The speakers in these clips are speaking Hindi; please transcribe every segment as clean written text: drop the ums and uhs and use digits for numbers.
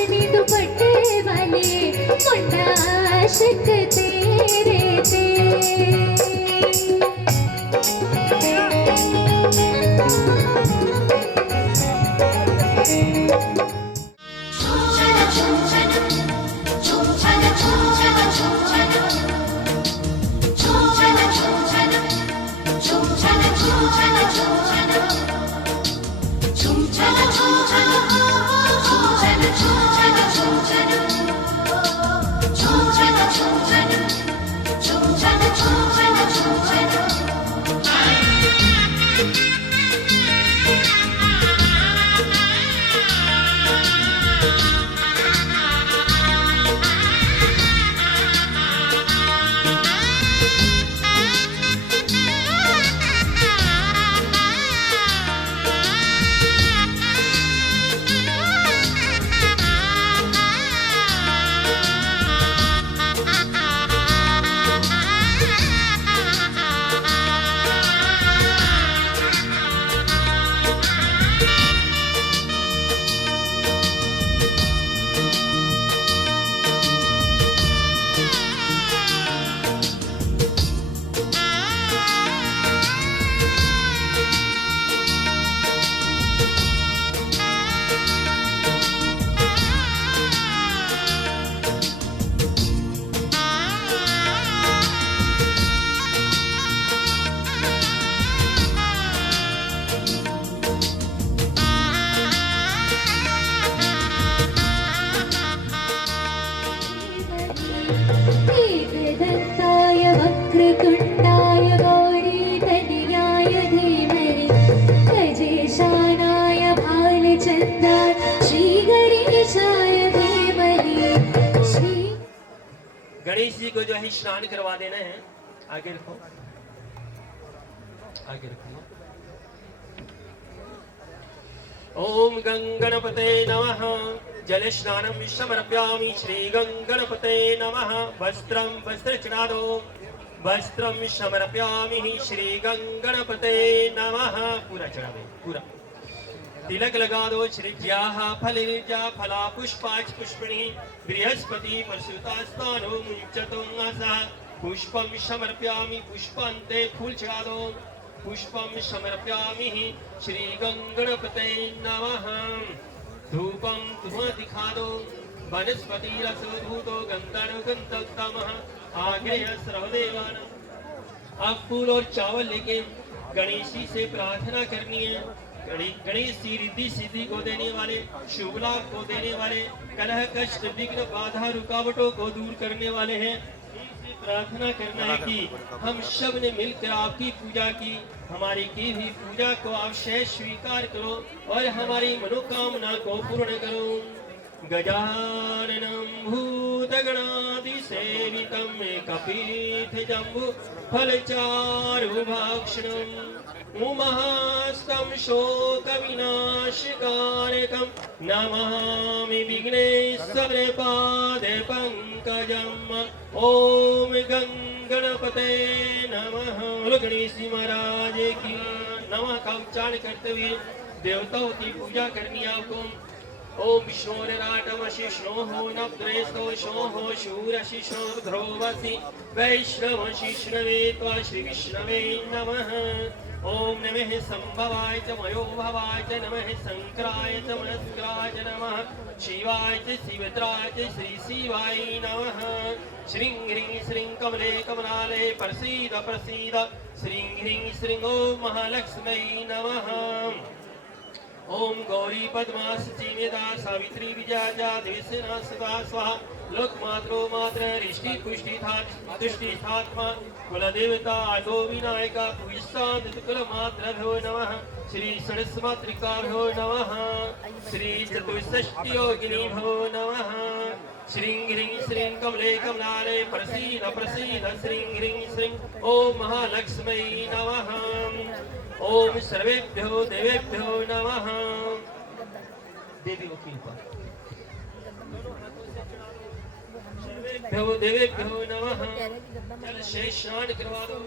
पश्चिमी दुपट्टे वाले मुंडा आशिक तेरे ते गणेश जी को जो है स्नान करवा देना है। आगे रखो, आगे रखो। ओम गंगणपते नमः। जल स्नानं समर्पयामि श्री गंगणपते नमः। वस्त्रं वस्त्रचनादो वस्त्रं समर्पयामि श्री गंगणपते नमः। पूरा चढ़ावे, पूरा तिलक लगा दो। श्रीज्याः फलनिर्जा फला पुष्पाच पुष्पिणी बृहस्पति परशुतास्तानो मुञ्चतुं आसः। पुष्पं समर्पयामि पुष्पान्ते फूल चढ़ा दो। पुष्पं समर्पयामि श्री गंगणपते नमः। धूपं धुआं दिखा दो। वनस्पति रसोधूतो गन्धर्वगन्धोत्तमः आग्रह सर्वदेवानां। आप फूल और चावल लेके गणेश जी से प्रार्थना करनी है। गणेश जी रिद्धि सिद्धि को देने वाले, शुभ लाभ को देने वाले, कलह कष्ट विघ्न बाधा रुकावटों को दूर करने वाले हैं। इनसे प्रार्थना करना है कि हम सब ने मिलकर आपकी पूजा की, हमारी की हुई पूजा को आप शेष स्वीकार करो और हमारी मनोकामना को पूर्ण करो। गजाननं भूतगणाधिसेवितं कपित्थजम्बू फलचारुभक्षणम् उमास्तं शोकविनाशकारकं नमामि विघ्नेश्वरपादे पंकजम्। ओम गंगणपते नमः। बोलो गणेश जी महाराज की नमः का उच्चारण करते हुए देवताओं की पूजा करनी आपको। ओम विष्णुराटमशिष्णो नवद्रेस्तो शोहो शूरशिष्णो ध्रुवसि वैष्णवशिष्णवे त्वा श्री विष्णवे नमः। ओम नमः संभवाय च मयोभवाय च नमः शंकराय च मनस्कराय च नमः शिवाय च शिवत्राय च श्री शिवाय नमः। श्रीं ह्रीं श्रीं कमले कमलालये प्रसीद प्रसीद श्रीं ह्रीं श्रीं ओम महालक्ष्मी नमः। ओम गौरी पद्मा सचीमेदा सावित्री विजया देवसेना सदा स्वाहा। लोकमात्रो मात्र रिष्टि पुष्टि दृष्टि थात्मा कुलदेवता आदो विनायका पूजिस्तान् कुलमात्रभ्यो नमः। श्री सरस्वतीकाभ्यो नमः। श्री चतुष्षष्टि योगिनीभ्यो नमः। श्रीं ह्रीं श्रीं कमले कमलालये प्रसीद प्रसीद श्रीं ह्रीं श्रीं ओम महालक्ष्मी नमः। ओम सर्वेभ्यो देवेभ्यो नमः। देवी वकील पर सर्वेभ्यो देवेभ्यो नमः। जल से स्नान करवा दो।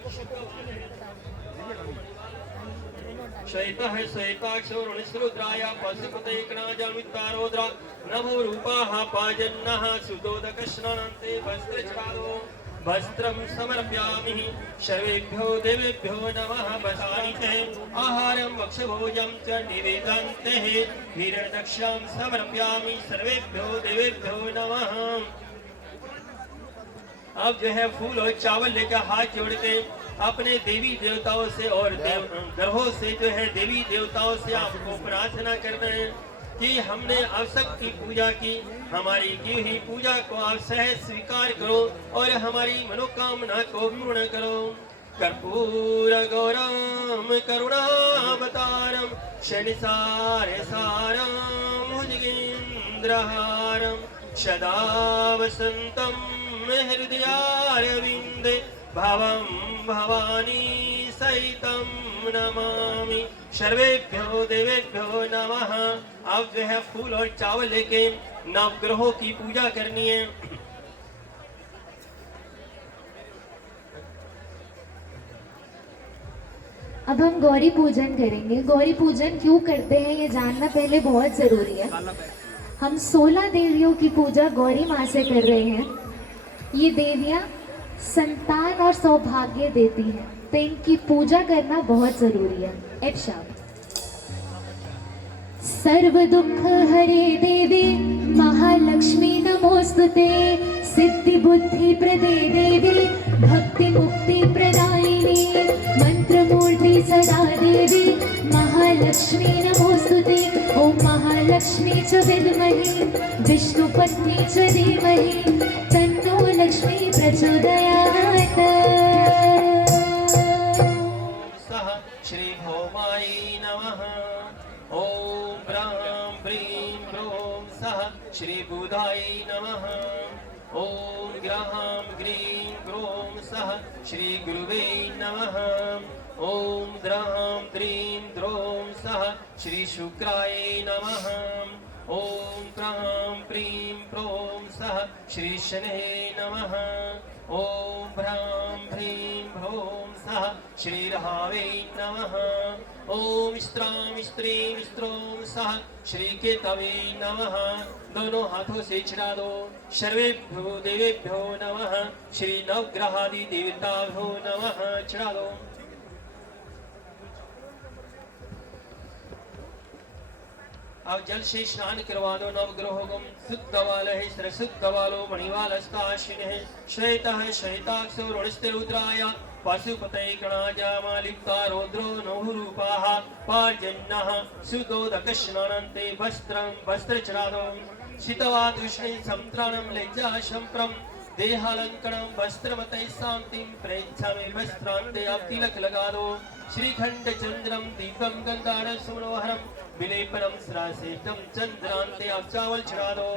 श्वेतः श्वेताक्षो ऋणस्रुद्राय पशुपते कणाजामितारोद्रा नमो रूपाः पाजन्नः सुदोदकस्नानान्ते वस्त्रचारो वस्त्रं समर्पयामि सर्वेभ्यो देवेभ्यो नमः वसामि च आहारं वक्षभोजं च निवेदन्ते हिरण्यदक्षां समर्पयामि सर्वेभ्यो देवेभ्यो नमः। अब जो है फूल और चावल लेकर हाथ जोड़ के अपने देवी देवताओं से और ग्रहों से जो है देवी देवताओं से आपको प्रार्थना करना है कि हमने अब तक की पूजा की, हमारी की हुई पूजा को आप सहज स्वीकार करो और हमारी मनोकामना को पूर्ण करो। कर्पूर गौरम करुणावतारम शनिसार सारम भुजगेन्द्रहारम सदा वसंतम हृदयारविंदे भवं भवानी सहितं नमामि सर्वेभ्यो देवेभ्यो नमः। अब जो है फूल और चावल लेके नवग्रहों की पूजा करनी है। अब हम गौरी पूजन करेंगे। गौरी पूजन क्यों करते हैं ये जानना पहले बहुत जरूरी है। हम 16 देवियों की पूजा गौरी माँ से कर रहे हैं। ये देवियाँ संतान और सौभाग्य देती हैं, तो इनकी पूजा करना बहुत जरूरी है। इरशाद सर्व दुख हरे देवी महालक्ष्मी नमोस्तुते सिद्धि बुद्धि प्रदे देवी भक्ति मुक्ति प्रदायिनी मंत्र मूर्ति सदा देवी महालक्ष्मी नमोस्तुते ओम महालक्ष्मी च विद्महे विष्णुपत्नी च धीमहि तन्नो लक्ष्मी प्रचोदयात्। श्री भौमाय नमः। ओम ब्रां ब्रीं ब्रों सः श्री बुधाय नमः। ओम ग्रां ग्रीं ग्रों सः श्री गुरुवे नमः। ओम द्रां द्रीं द्रों सः श्री शुक्राय नमः। ओम प्रां प्रीं प्रों सः श्री शनये नमः। ओम भ्रां भ्रीं भ्रों सः श्री रहावे नमः। ओम स्त्रां स्त्रीं स्त्रों सः श्री केतवे नमः। दोनों हाथों से चढ़ा दो। सर्वेभ्यो देवेभ्यो नमः। श्री नवग्रहादि देवताभ्यो नमः। चढ़ा दो। अब जल से स्नान करवा दो। नवग्रहों को शुद्ध वाल है शुद्ध वालो मणिवालस्ताशिन है श्वेतः श्वेताक्षो ऋणस्तिरुद्राय पशुपते गणाजामालिप्ता रौद्रो नवरूपाः पार्जन्यः सुदोदकस्नानन्ते वस्त्रं वस्त्रचरादो शीतवातुष्णे संत्राणं लज्जा शंप्रं देहालंकरणं वस्त्रमते शांतिं प्रेच्छामि वस्त्रान्ते अब तिलक लगा दो। श्रीखंड चंद्रम दीपम गंगारम सुमनोहरम विलेपनम श्रासेतम चंद्रान्ते अब चावल चढ़ा दो।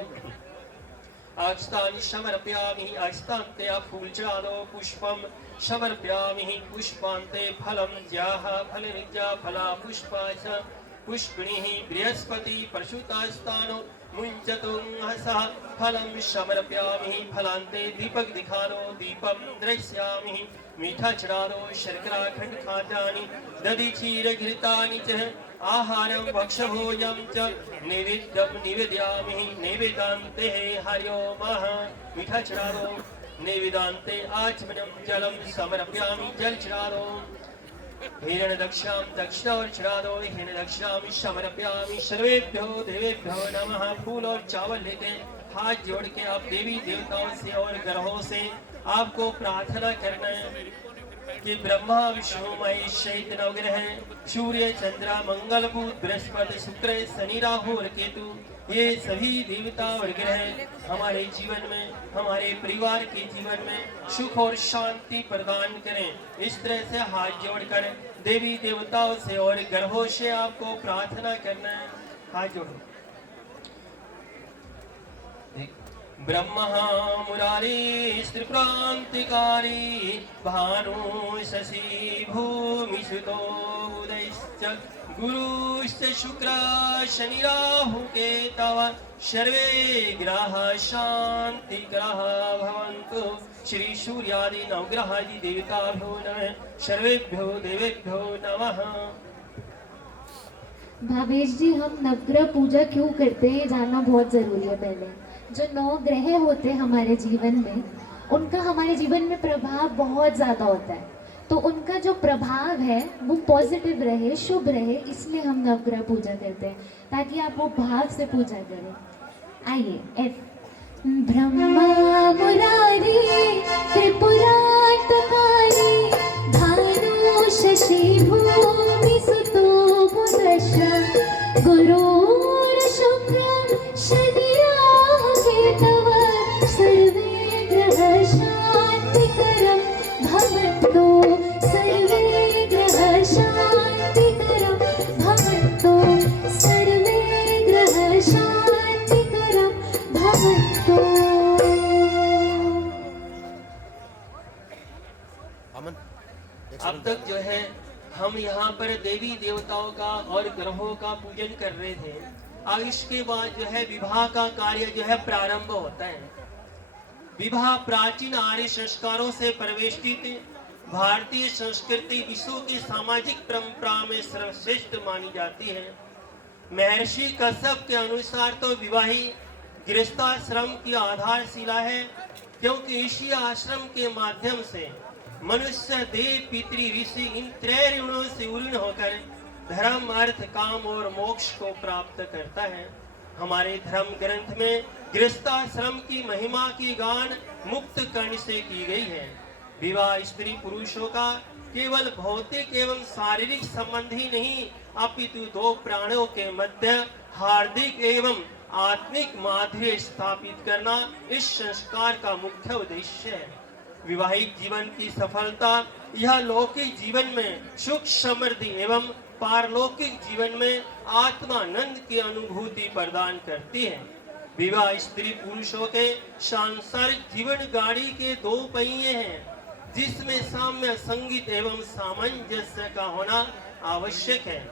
अक्षतानि समर्पयामि अक्षतान्ते अब फूल चढ़ा दो। पुष्पम समर्पयामि पुष्पान्ते फलम ज्याः फलनिज्या फला पुष्पा च पुष्पिणीः बृहस्पति प्रसूतास्तानो मुञ्चतुंहसः फलं समर्पयामि फलान्ते दीपक दिखा दो। दीपम द्रक्ष्यामि मीठा चढ़ा दो। शर्करा खंड खाद्यानि दधि घृतानि च आहारं भक्षभोजं च नैवेद्यं निवेदयामि। नैवेदान्ते हरि ओम मीठा चढ़ा दो। नैवेदान्ते आचमनं जलं समर्पयामि जल चढ़ा दो। हिरण्यदक्षां दक्षिणा और चढ़ा दो। हिरण्यदक्षां समर्पयामि सर्वेभ्यो देवेभ्यो नमः। फूल और चावल लेके हाथ जोड़ के आप देवी देवताओं से और ग्रहों से आपको प्रार्थना करना है कि ब्रह्मा विष्णु महेश सहित नवग्रह सूर्य चंद्र मंगल बुध बृहस्पति शुक्र शनि राहु और केतु ये सभी देवता और ग्रह हमारे जीवन में हमारे परिवार के जीवन में सुख और शांति प्रदान करें। इस तरह से हाथ जोड़कर देवी देवताओं से और ग्रहों से आपको प्रार्थना करना है। हाथ जोड़ो। ब्रह्मा मुरारी त्रिप्रांतिकारी भानु शशि भूमि सुतो उदयश्च गुरुश्च शुक्र शनि राहु केतव सर्वे ग्रह शांति ग्रह भवन्तु। श्री सूर्यादि नवग्रहादि देवताभ्यो नमः। सर्वेभ्यो देवेभ्यो नमः। भावेश जी, हम नवग्रह पूजा क्यों करते हैं ये जानना बहुत ज़रूरी है। पहले जो 9 ग्रह होते हैं हमारे जीवन में, उनका हमारे जीवन में प्रभाव बहुत ज़्यादा होता है। तो उनका जो प्रभाव है वो पॉजिटिव रहे, शुभ रहे, इसलिए हम नवग्रह पूजा करते हैं, ताकि आप वो भाव से पूजा करें। आइए, एफ। ब्रह्मा मुरारी त्रिपुरांतकारी भानु शशि भूमि सुतो बुधश्र गुरुर्शुक्र शनि राहु केतव सर्वे ग्रह शांतिकरं भवन्तु सर्वे ग्रह शांतिकरं भवन्तु सर्वे ग्रह शांतिकरं भवन्तु। अब तक जो है हम यहाँ पर देवी देवताओं का और ग्रहों का पूजन कर रहे थे। अब इसके बाद जो है विवाह का कार्य जो है प्रारंभ होता है। विवाह प्राचीन आर्य संस्कारों से परिवेष्टित भारतीय संस्कृति विश्व की सामाजिक परंपरा में सर्वश्रेष्ठ मानी जाती है। महर्षि कश्यप के अनुसार तो विवाही गृहस्थाश्रम की आधारशिला है, क्योंकि इसी आश्रम के माध्यम से मनुष्य देव पितृ ऋषि इन त्रय ऋणों से उऋण होकर धर्म अर्थ काम और मोक्ष को प्राप्त करता है। हमारे धर्म ग्रंथ में गृहस्थाश्रम की महिमा की गान मुक्त कर्ण से की गई है। विवाह स्त्री पुरुषों का केवल भौतिक एवं शारीरिक संबंध ही नहीं, अपितु दो प्राणों के मध्य हार्दिक एवं आत्मिक माधुर्य स्थापित करना इस संस्कार का मुख्य उद्देश्य है। विवाहिक जीवन की सफलता यह लौकिक जीवन में सुख समृद्धि एवं पारलौकिक जीवन में आत्मानंद की अनुभूति प्रदान करती है। विवाह स्त्री पुरुषों के सांसारिक जीवन गाड़ी के 2 पहिए हैं, जिसमें साम्य संगीत एवं सामंजस्य का होना आवश्यक है।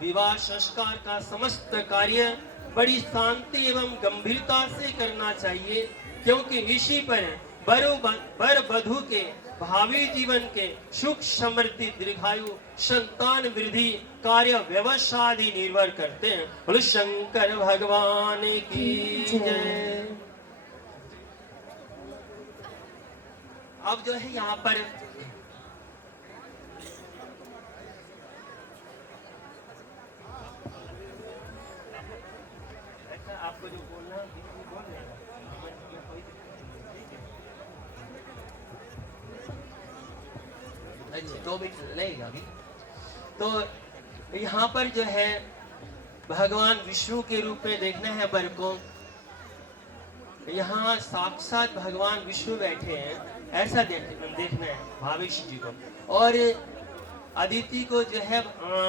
विवाह संस्कार का समस्त कार्य बड़ी शांति एवं गंभीरता से करना चाहिए, क्योंकि इसी पर वर वधु के भावी जीवन के सुख समृद्धि दीर्घायु संतान वृद्धि कार्य व्यवस्था आदि निर्भर करते हैं। बोलो शंकर भगवान की जय। अब जो है यहाँ पर आपको जो बोलना बोल रहे हैं, 2 मिनट लगेगा अभी। तो यहाँ पर जो है भगवान विष्णु के रूप में देखना है वर को। यहाँ साक्षात भगवान विष्णु बैठे हैं, ऐसा देखना है भावेश जी को। और अदिति को जो है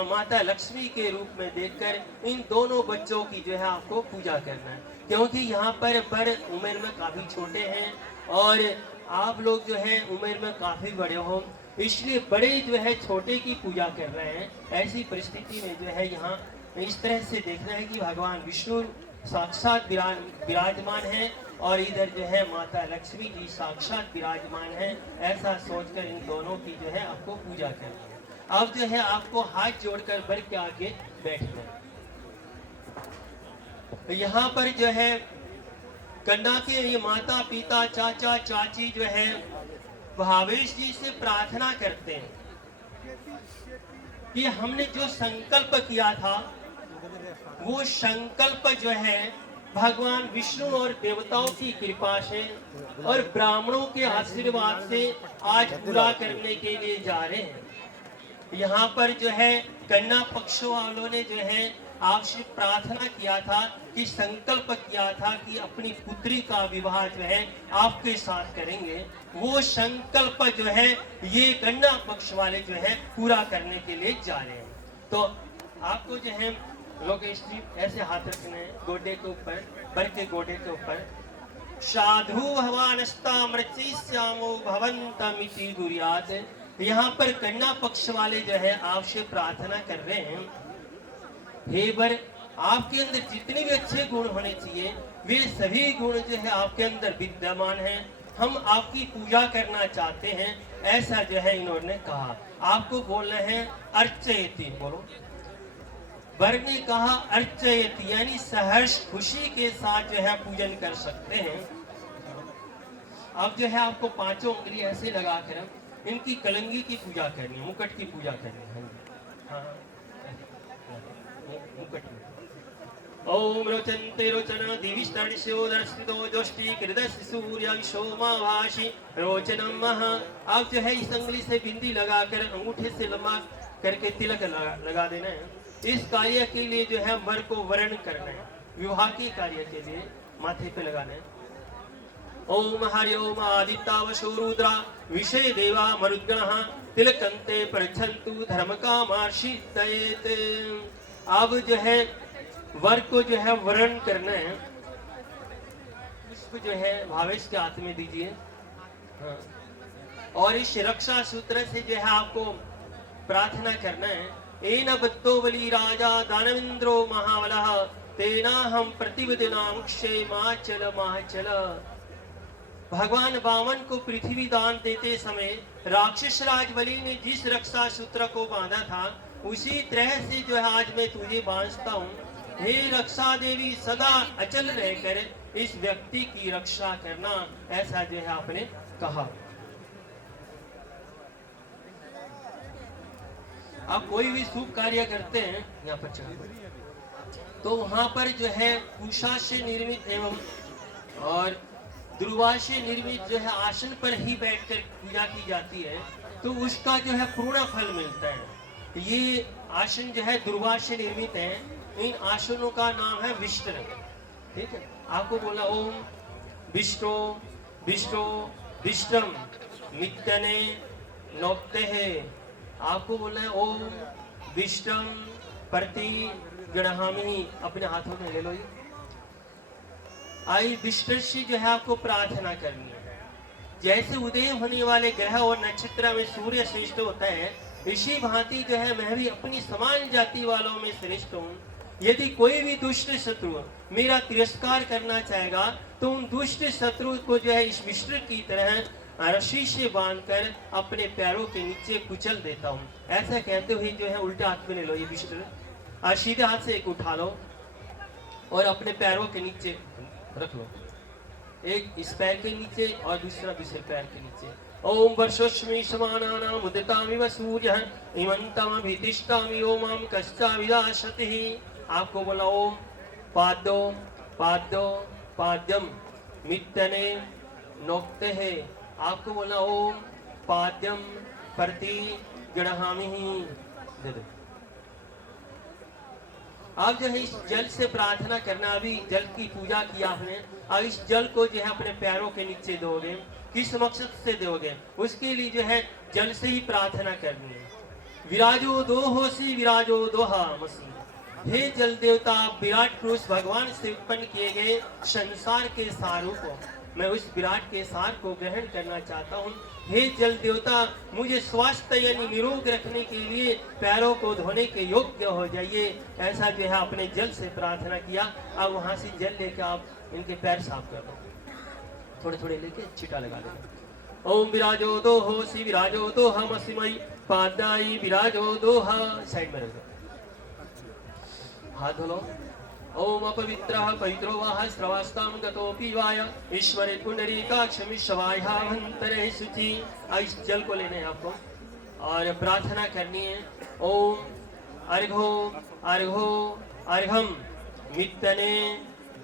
माता लक्ष्मी के रूप में देखकर इन दोनों बच्चों की जो है आपको पूजा करना है, क्योंकि यहाँ पर वर उम्र में काफी छोटे हैं और आप लोग जो है उम्र में काफी बड़े हो, इसलिए बड़े जो है छोटे की पूजा कर रहे हैं। ऐसी परिस्थिति में जो है यहाँ इस तरह से देखना है कि भगवान विष्णु साक्षात विराजमान है और इधर जो है माता लक्ष्मी जी साक्षात विराजमान है। ऐसा सोचकर इन दोनों की जो है आपको पूजा करनी है। अब जो है आपको हाथ जोड़कर वर के आगे बैठना है। यहाँ पर जो है कन्या के ये माता पिता चाचा चाची जो है भावेश जी से प्रार्थना करते हैं कि हमने जो संकल्प किया था वो संकल्प जो है भगवान विष्णु और देवताओं की कृपा से और ब्राह्मणों के आशीर्वाद से आज पूरा करने के लिए जा रहे हैं। यहाँ पर जो है कन्या पक्ष वालों ने जो है आपसे प्रार्थना किया था कि संकल्प किया था कि अपनी पुत्री का विवाह जो है आपके साथ करेंगे। वो संकल्प जो है ये कन्या पक्ष वाले जो है पूरा करने के लिए जा रहे हैं। तो आपको जो है लोकेश जी ऐसे हाथ रखने हैं गोडे के ऊपर, वर के गोडे के ऊपर। साधु भवानस्तामृति श्यामो भवन्तमिति गुर्यात्। यहाँ पर कन्या पक्ष वाले जो है आपसे प्रार्थना कर रहे हैं, हे वर आपके अंदर जितने भी अच्छे गुण होने चाहिए वे सभी गुण जो है आपके अंदर विद्यमान हैं। हम आपकी पूजा करना चाहते हैं, ऐसा जो है इन्होंने कहा। आपको बोलना है अर्चयति, बोलो वर ने कहा अर्चयत, यानी सहर्ष खुशी के साथ जो है पूजन कर सकते हैं। अब जो है आपको पांचों उंगली ऐसे लगाकर इनकी कलंगी की पूजा करनी है, मुकुट की पूजा करनी है। हाँ, मुकुट में ओम रोचन्ते रोचन दिविष्टानिशो दर्शितो जोष्टि कृदस्य सूर्याविशो माभाषि रोचनम महा। आप जो है इस उंगली से बिंदी लगाकर अंगूठे से लंबा करके तिलक लगा देना है। इस कार्य के लिए जो है वर को वर्ण करना है, विवाह के कार्य के लिए माथे पे लगाना है। ओम हरि ओम आदित्यावशो रुद्रा विषय देवा मरुद्गणः तिलकन्ते प्रच्छन्तु धर्म कामार्षितयेत। अब जो है वर को जो है वर्ण करना है। पुष्प जो है भावेश के हाथ में दीजिए। हाँ। और इस रक्षा सूत्र से जो है आपको प्रार्थना करना है। एन बद्धो बलि राजा दानवेन्द्रो महाबलः तेना हम प्रतिवदनामुक्षे माचल। भगवान वामन को पृथ्वी दान देते समय राक्षस राज बलि ने जिस रक्षा सूत्र को बांधा था, उसी तरह से जो है आज मैं तुझे बांधता हूँ। हे रक्षा देवी, सदा अचल रहकर इस व्यक्ति की रक्षा करना, ऐसा जो है आपने कहा। आप कोई भी शुभ कार्य करते हैं यहाँ पर तो वहां पर जो है कुशा से निर्मित एवं और दुर्वा से निर्मित जो है आसन पर ही बैठकर पूजा की जाती है, तो उसका जो है पूर्ण फल मिलता है। ये आसन जो है दुर्वा से निर्मित है। इन आसनों का नाम है विष्ट। ठीक है, आपको बोला ओम विष्टो विष्टो विष्टम मित्तने नोक्ते है। आपको बोलना है ओम विष्टम प्रति गणहामि। अपने हाथों में ले लो। ये आई विष्ट से जो है आपको प्रार्थना करनी है। जैसे उदय होने वाले ग्रह और नक्षत्र में सूर्य श्रेष्ठ होता है, इसी भांति जो है मैं भी अपनी समान जाति वालों में श्रेष्ठ हूँ। यदि कोई भी दुष्ट शत्रु मेरा तिरस्कार करना चाहेगा, तो उन दुष्ट शत्रु को जो है इस विष्ट की तरह रस्सी से बांधकर अपने पैरों के नीचे कुचल देता हूँ। ऐसा कहते हुए जो है उल्टा हाथ में ले लो ये विष्ट, और सीधे हाथ से एक उठा लो और अपने पैरों के नीचे रख लो। एक इस पैर के नीचे और दूसरा दूसरे पैर के नीचे। ओम वर्षोष्मी समानानाम उदितामिव सूर्यः इमंतम भीतिष्ठामि ओमां कश्चाविदाशतिः। आपको बोला ओम पादो पादो पाद्यम मित्तने नोक्ते है। आपको बोला ओम पाद्यम प्रति गणहामि। आप जो है इस जल से प्रार्थना करना। अभी जल की पूजा की आपने, अब इस जल को जो है अपने पैरों के नीचे दोगे। किस मकसद से दोगे? उसके लिए जो है जल से ही प्रार्थना करनी है। विराजो दो होसी विराजो दोहा मसी। हे जल देवता, विराट पुरुष भगवान से उत्पन्न किए गए संसार के सारों को, मैं उस विराट के सार को ग्रहण करना चाहता हूँ। हे जल देवता, मुझे स्वास्थ्य यानी निरोग रखने के लिए पैरों को धोने के योग्य हो जाइए। ऐसा जो है अपने जल से प्रार्थना किया। अब वहां से जल लेके आप इनके पैर साफ कर दो, थोड़े थोड़े लेके छिटा लगा देना। ओम विराजो दो हो सी विराजो दो हम सिमई पादाई विराजो दो हा। साइड में रख दो, हाथ धो लो। ओम अपवित्रः पवित्रो वाह श्रवास्तां गतोऽपि वाय ईश्वरे पुंडरीकाक्षमिश्वायाभन्तरे शुचि। इस जल को लेने हैं आपको और प्रार्थना करनी है। ओम अर्घो अर्घो अर्घम मित्तने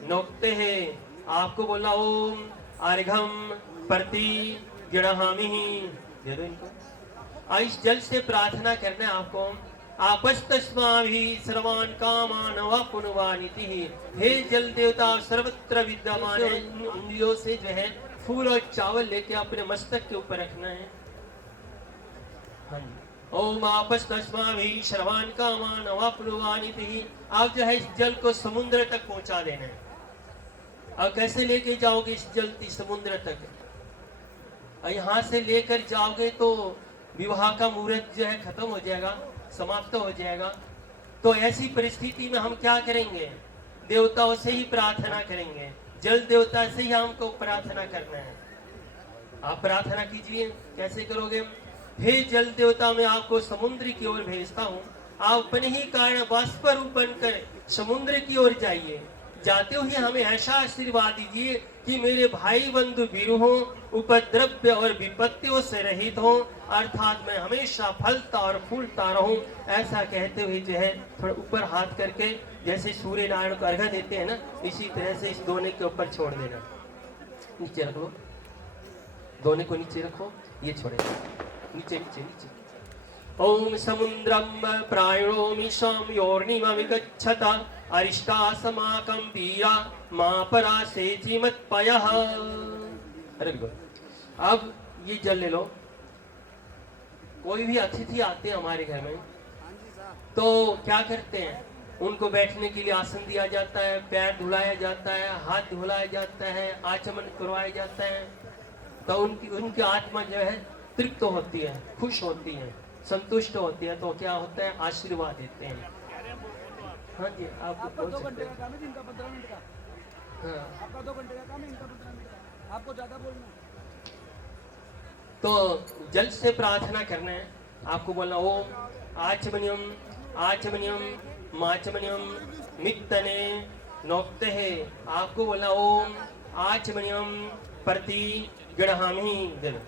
नोक्ते है। आपको बोला ओम अर्घम प्रति गणहामि। दे दो इनको। इस जल से प्रार्थना करना है आपको। आपस्तस्माभि सर्वान कामान वापुनवानिति। हे जल देवता, सर्वत्र विद्यमान उंगलियों से जो है फूल और चावल लेके अपने मस्तक के ऊपर रखना है। ओम आपस्तस्माभि सर्वान कामान वापुनवानिति। आप जो है इस जल को समुद्र तक पहुंचा देना है। अब कैसे लेके जाओगे इस जल समुद्र तक? यहाँ से लेकर जाओगे तो विवाह का मुहूर्त जो है खत्म हो जाएगा, समाप्त हो जाएगा। तो ऐसी परिस्थिति में हम क्या करेंगे? देवताओं से ही प्रार्थना करेंगे। जल देवता से ही हमको प्रार्थना करना है। आप प्रार्थना कीजिए। कैसे करोगे? हे जल देवता, मैं आपको समुद्र की ओर भेजता हूँ। आप अपने ही कारण बाष्प रूप बनकर समुद्र की ओर जाइए। जाते हुए हमें ऐसा आशीर्वाद दीजिए कि मेरे भाई बंधु वीर हों, उपद्रव्य और विपत्तियों से रहित हों, अर्थात मैं हमेशा फलता और फूलता रहूं। ऐसा कहते हुए जो है थोड़ा ऊपर हाथ करके जैसे सूर्य नारायण को अर्घ्य देते हैं ना, इसी तरह से इस दोने के ऊपर छोड़ देना। नीचे रख लो, दोने को नीचे रखो, ये छोड़े नीचे नीचे नीचे। ओम समुद्रम प्रायणोमि योर्निमविगच्छत अरिष्टा समाकं वीरा मां परासेचि मत्पयः। अरे अब ये जल ले लो। कोई भी अतिथि आते हैं हमारे घर में तो क्या करते हैं, उनको बैठने के लिए आसन दिया जाता है, पैर धुलाया जाता है, हाथ धुलाया जाता है, आचमन करवाया जाता है, तो उनकी आत्मा जो है तृप्त होती है, खुश होती है, संतुष्ट होती है। तो क्या होता है, आशीर्वाद देते हैं। हाँ जी, आपको 2 घंटे का काम है, इनका 15 मिनट का। हाँ, आपका 2 घंटे का काम है, इनका 15 मिनट का। आपको ज्यादा बोलना है तो जल से प्रार्थना करना है। आपको बोलना ओम आचमनियम आचमनियम माचमनियम मित्तने नोक्ते है। आपको बोलना ओम आचमनियम प्रति गणहामि जल।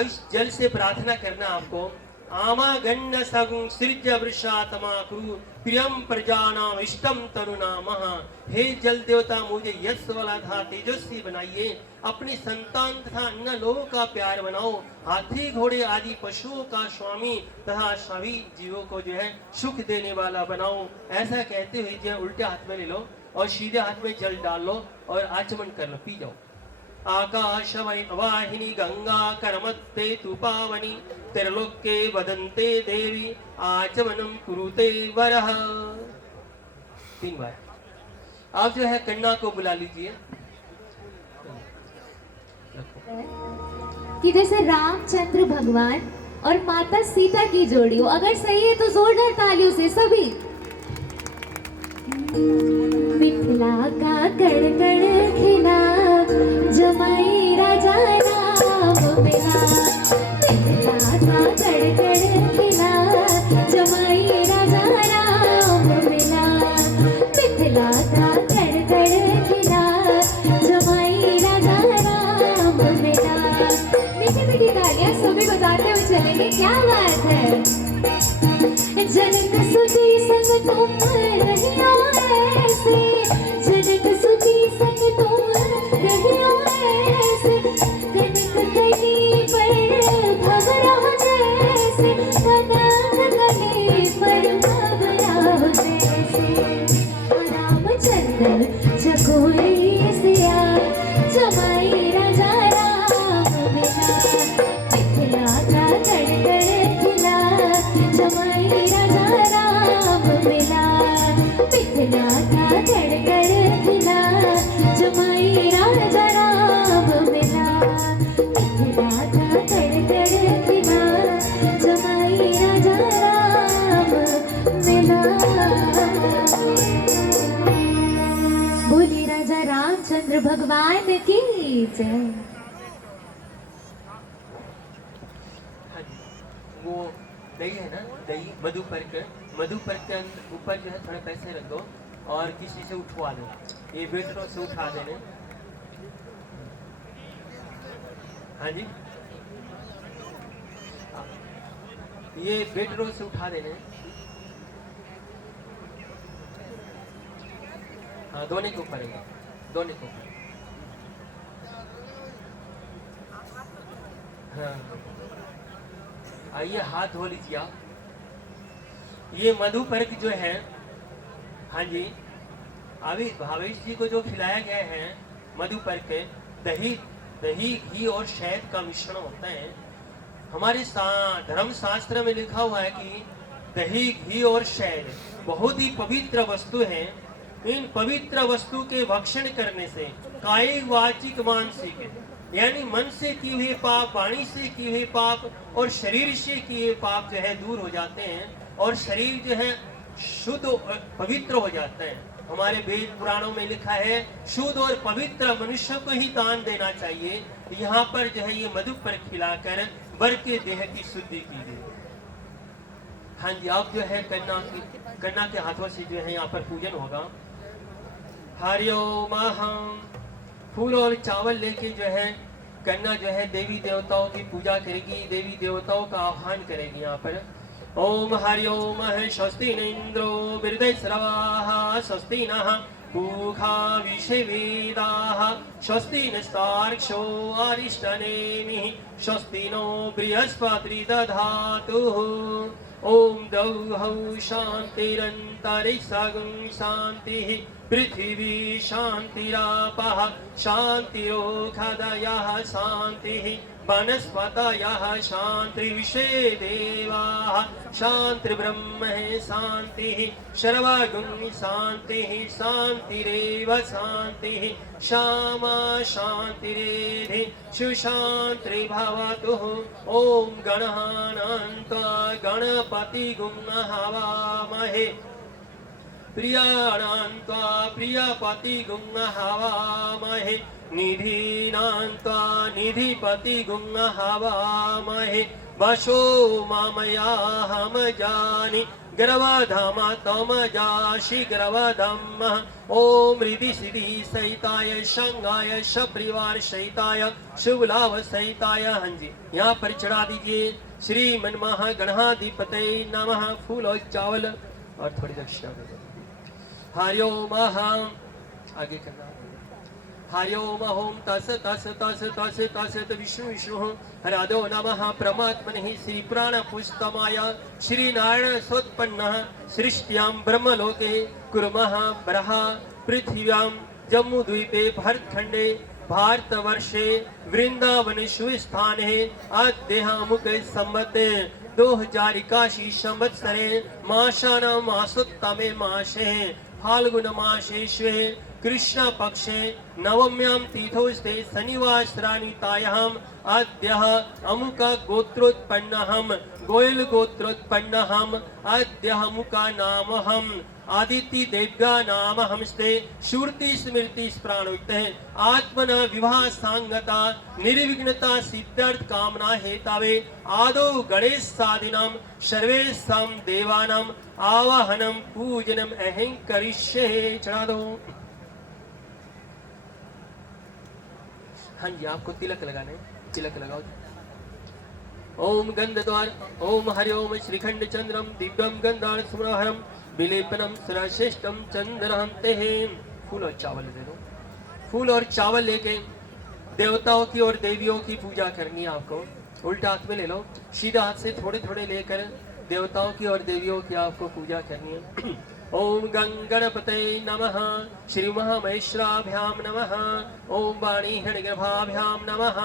इस जल से प्रार्थना करना आपको। आमा गण्य सगुं सृज वृषातमा कुरु प्रियम प्रजानाम इष्टम तरुणामः। हे जल देवता, मुझे यश वाला था तेजस्वी बनाइए, अपने संतान तथा अन्य लोगों का प्यार बनाओ, हाथी घोड़े आदि पशुओं का स्वामी तथा सभी जीवों को जो है सुख देने वाला बनाओ। ऐसा कहते हुए जो है उल्टे हाथ में ले लो और सीधे हाथ में जल डाल लो और आचमन कर लो, पी जाओ। आकाश वाहिनी गंगा करमत्ते तु पावनी त्रिलोके वदन्ते देवी आचमनम कुरुते वरः। 3 बार। आप जो है कन्या को बुला लीजिए कि जैसे रामचंद्र भगवान और माता सीता की जोड़ी हो। अगर सही है तो जोरदार तालियों से सभी। मिथिला का कड़कड़ खिला जमाई राजा राम मिला। मिथिला का कड़कड़ खिला जमाई राजा राम मिला। मिथिला का कड़कड़ खिला जमाई राजा राम मिला। मीठी मीठी तालियां सभी बजाते हुए चलेंगे, क्या बात है। जनक सुजी संग तुम रहियो ऐसे, जनक सुजी संग तुम रहियो ऐसे, कनक कली पर भवरा जैसे, कनक कली पर भवरा जैसे। रामचंद्र जगोई सिया जमाई राजा राम मिला। मिथिला का कड़कड़ खिला जमाई राजा राम मिला। मिथिला का कड़कड़ खिला जमाई राजा राम मिला। मिथिला का कड़कड़ खिला जमाई राजा राम मिला। बोली राजा रामचंद्र भगवान की जय। वो दही है ना, दही मधुपर्क, मधुपर्क के ऊपर जो है थोड़े पैसे रख दो और किसी से उठवा दो। ये वेटरों से उठा देने। हाँ जी, ये वेटरों से उठा देने। हाँ, दोनों के ऊपर है, दोनों के ऊपर। हाँ, आइए हाथ धो लीजिए आप। ये मधुपर्क जो है, हाँ जी, अभी भावेश जी को जो खिलाया गया है मधुपर्क, दही दही घी और शहद का मिश्रण होता है। हमारे धर्म शास्त्र में लिखा हुआ है कि दही घी और शहद बहुत ही पवित्र वस्तु है। इन पवित्र वस्तु के भक्षण करने से कायिक वाचिक मानसिक यानी मन से किए हुए पाप, वाणी से किए हुए पाप और शरीर से किए पाप जो है दूर हो जाते हैं और शरीर जो है शुद्ध और पवित्र हो जाता है। हमारे वेद पुराणों में लिखा है शुद्ध और पवित्र मनुष्य को ही दान देना चाहिए। यहाँ पर जो है ये मधुपर्क खिलाकर वर के देह की शुद्धि की गई। हाँ जी, आप जो है कन्या के हाथों से जो है यहाँ पर पूजन होगा। हरिओम। हम फूल और चावल लेके जो है कन्या जो है देवी देवताओं की पूजा करेगी, देवी देवताओं का आह्वान करेगी यहाँ पर। ओम हरिओम स्वस्ति न इंद्रो वृद्धश्रवाः स्वस्ति नः पूषा विश्ववेदाः स्वस्ति नस्तार्क्ष्यो अरिष्टनेमिः स्वस्ति नो बृहस्पतिर्दधातु ओम द्यौः शान्तिरन्तरिक्षं शान्तिः पृथिवी शान्तिरापः शान्तिरोषधयः शान्तिः वनस्पतयः शान्तिर्विश्वे देवाः शान्तिर्ब्रह्म शान्तिः सर्वगुण शान्तिः शान्तिरेव शान्तिः क्षमा शान्तिरेधि सुशान्तिर्भवतु। ॐ गणानान्त्वा गणपतिगुं हवामहे प्रियाणान्त्वा प्रियपतिगुं हवामहे निधीनान्त्वा निधिपतिगुं हवामहे वशो मामयाहम जानि गर्वधम तम जाशि गर्वधम। ओम रिधि सिद्धि सहिताय शंगाय सपरिवार सहिताय शुभ लाभ सहिताय। हाँ जी, यहाँ पर चढ़ा दीजिए। श्री मनमहा गणाधिपते नमः। फूल और चावल और थोड़ी दक्षिणा। हरिओम। आगे करना। हरिओम ओम तस् तस् तस् तस् तस् विष्णु विष्णु हरादो नमः परमात्मने श्री प्राण पुष्टमाय श्री नारायण सोत्पन्नः सृष्ट्यां ब्रह्मलोके कुर्मः ब्रहा पृथिव्यां जम्मूद्वीपे भरतखंडे भारतवर्षे वृंदावन सुस्थाने अद्यामुक संवत्ते 2081 संवत्सरे मासानां मासोत्तमे मासे फाल्गुन मासेष्वे कृष्ण पक्षे नवम्यां तिथोस्ते शनिवासरानितायाम् अद्यः अमुक गोत्रोत्पन्नहं गोयल गोत्रोत्पन्नहं अद्यः अमुका नामहम् आदिति देव्या नाम हमस्ते श्रुति स्मृति प्राणोक्ते आत्मना विवाह सांगता निर्विघ्नता सिद्धार्थ कामना हेतावे आदौ गणेश सादिनां सर्वेषां देवानां आवाहनं पूजनम् अहं करिष्ये। चढ़ा दो। हाँ जी, आपको तिलक लगाने, तिलक लगाओ। ओम गंधद्वार ओम हरिओम श्रीखंड चंद्रम दिव्यम गंधार सुमहरम विलेपनम सर्वश्रेष्ठम चंद्रहम तेहे। फूल और चावल दे दो। फूल और चावल लेके देवताओं की और देवियों की पूजा करनी है आपको। उल्टा हाथ में ले लो, सीधा हाथ से थोड़े थोड़े लेकर देवताओं की और देवियों की आपको पूजा करनी है। ओम गंगणपते नमः श्री महामहेश्वराभ्यां नमः ओम वाणी हिरण्यगर्भाभ्यां नमः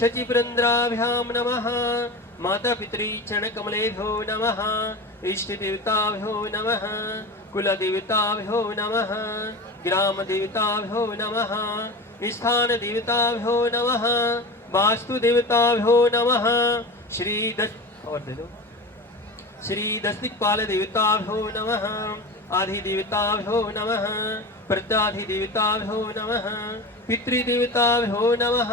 शचीपुरन्द्राभ्यां नमः माता पितृ चरण कमलेभ्यो नमः इष्ट देवताभ्यो नमः कुल देवताभ्यो नमः ग्राम देवताभ्यो नमः स्थान देवताभ्यो नमः वास्तु देवताभ्यो नमः श्री दस्तिकपाल देवताभ्यो नमः आदि देवताभ्यो नमः प्रत्याधि देवताभ्यो नमः पितृदेवताभ्यो नमः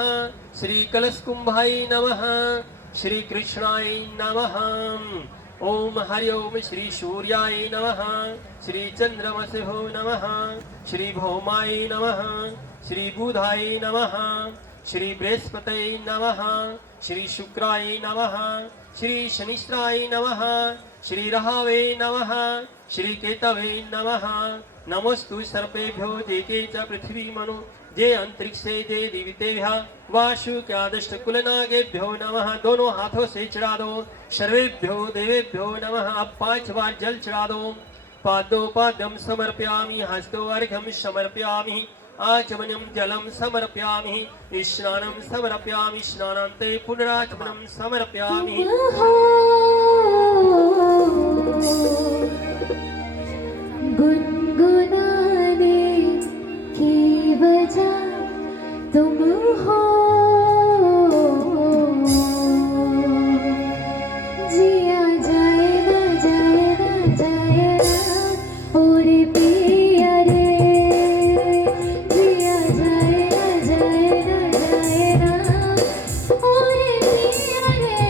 श्री कलशकुंभाय नमः श्री कृष्णाय नमः। ओम हरि ओम श्री सूर्याय नमः श्री चंद्रमसो नमः श्री भौमाय नमः श्री बुधाय नमः श्री बृहस्पतये नमः श्री शुक्राय नमः श्री शनिश्चराय नमः श्री राहवे नमः श्री केतवे नमः नमोस्तु सर्पेभ्यो जेके च पृथ्वी मनु जे अंतरिक्षे जे दिवितेभ्यः वासुक्यादष्ट कुलनागेभ्यो नमः। दोनों हाथों से चढ़ा दो। सर्वेभ्यो देवेभ्यो नमः। अब 5 बार जल चढ़ा दो। पादोपाद्यं समर्पयामि हस्तो अर्घ्यं समर्पयामि आचमनम जलम समर्पयामि स्नानं समर्पयामि स्नानान्ते पुनराचमनं समर्पयामि। गुनगुनाने की वजह तुम हो जिया जाए ना जाए ना जाए ना और पिया रे जिया जाए ना जाए ना जाए ना और पिया रे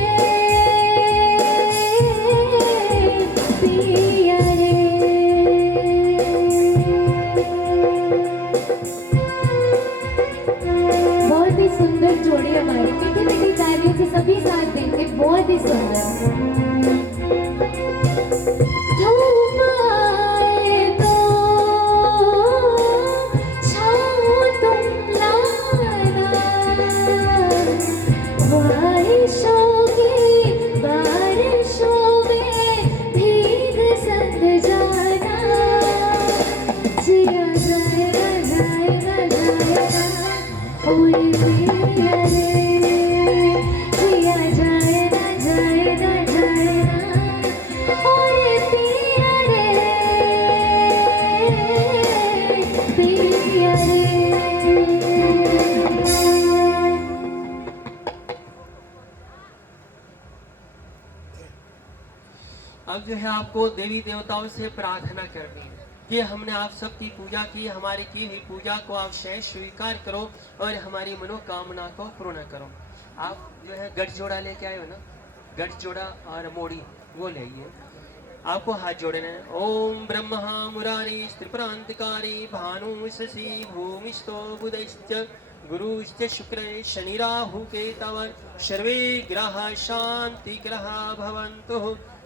जो है आपको देवी देवताओं से प्रार्थना करनी है कि हमने आप सबकी पूजा की, हमारी की हुई पूजा को आप शेष स्वीकार करो और हमारी मनोकामना को पूर्ण करो। आप जो है गठजोड़ा लेके आए हो ना, गठजोड़ा और मोड़ी वो ले आइए। आपको हाथ जोड़ना है। ओम ब्रह्मा मुरारी त्रिपुरांतकारी भानु शशि भूमिष्ठो बुधश्च गुरुश्च शुक्र शनि राहु केतव सर्वे ग्रह शांति ग्रह भवन्तु।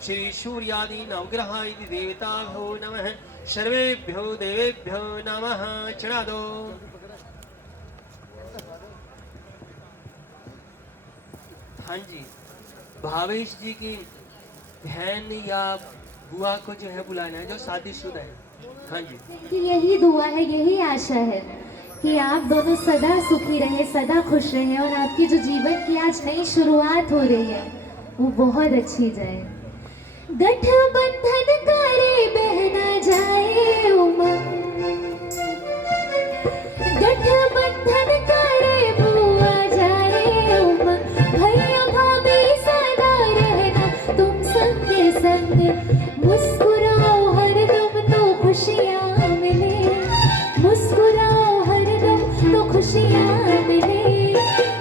श्री सूर्यादि नवग्रहाय देवताभ्यो नमः। सर्वेभ्यो देवेभ्यो नमः। चढ़ा दो। हाँ जी, भावेश जी की बहन या बुआ को जो है बुलाना है जो शादीशुदा है। हाँ जी, कि यही दुआ है, यही आशा है कि आप दोनों सदा सुखी रहे, सदा खुश रहे और आपकी जो जीवन की आज नई शुरुआत हो रही है वो बहुत अच्छी जाए। गठबंधन करे बहना जाए उमंग, गठबंधन करे बुआ जाए उमंग, भैया भाभी सदा रहना तुम संग संग, मुस्कुराओ हरदम तो खुशियाँ मिले, मुस्कुराओ हरदम तो खुशियाँ मिले,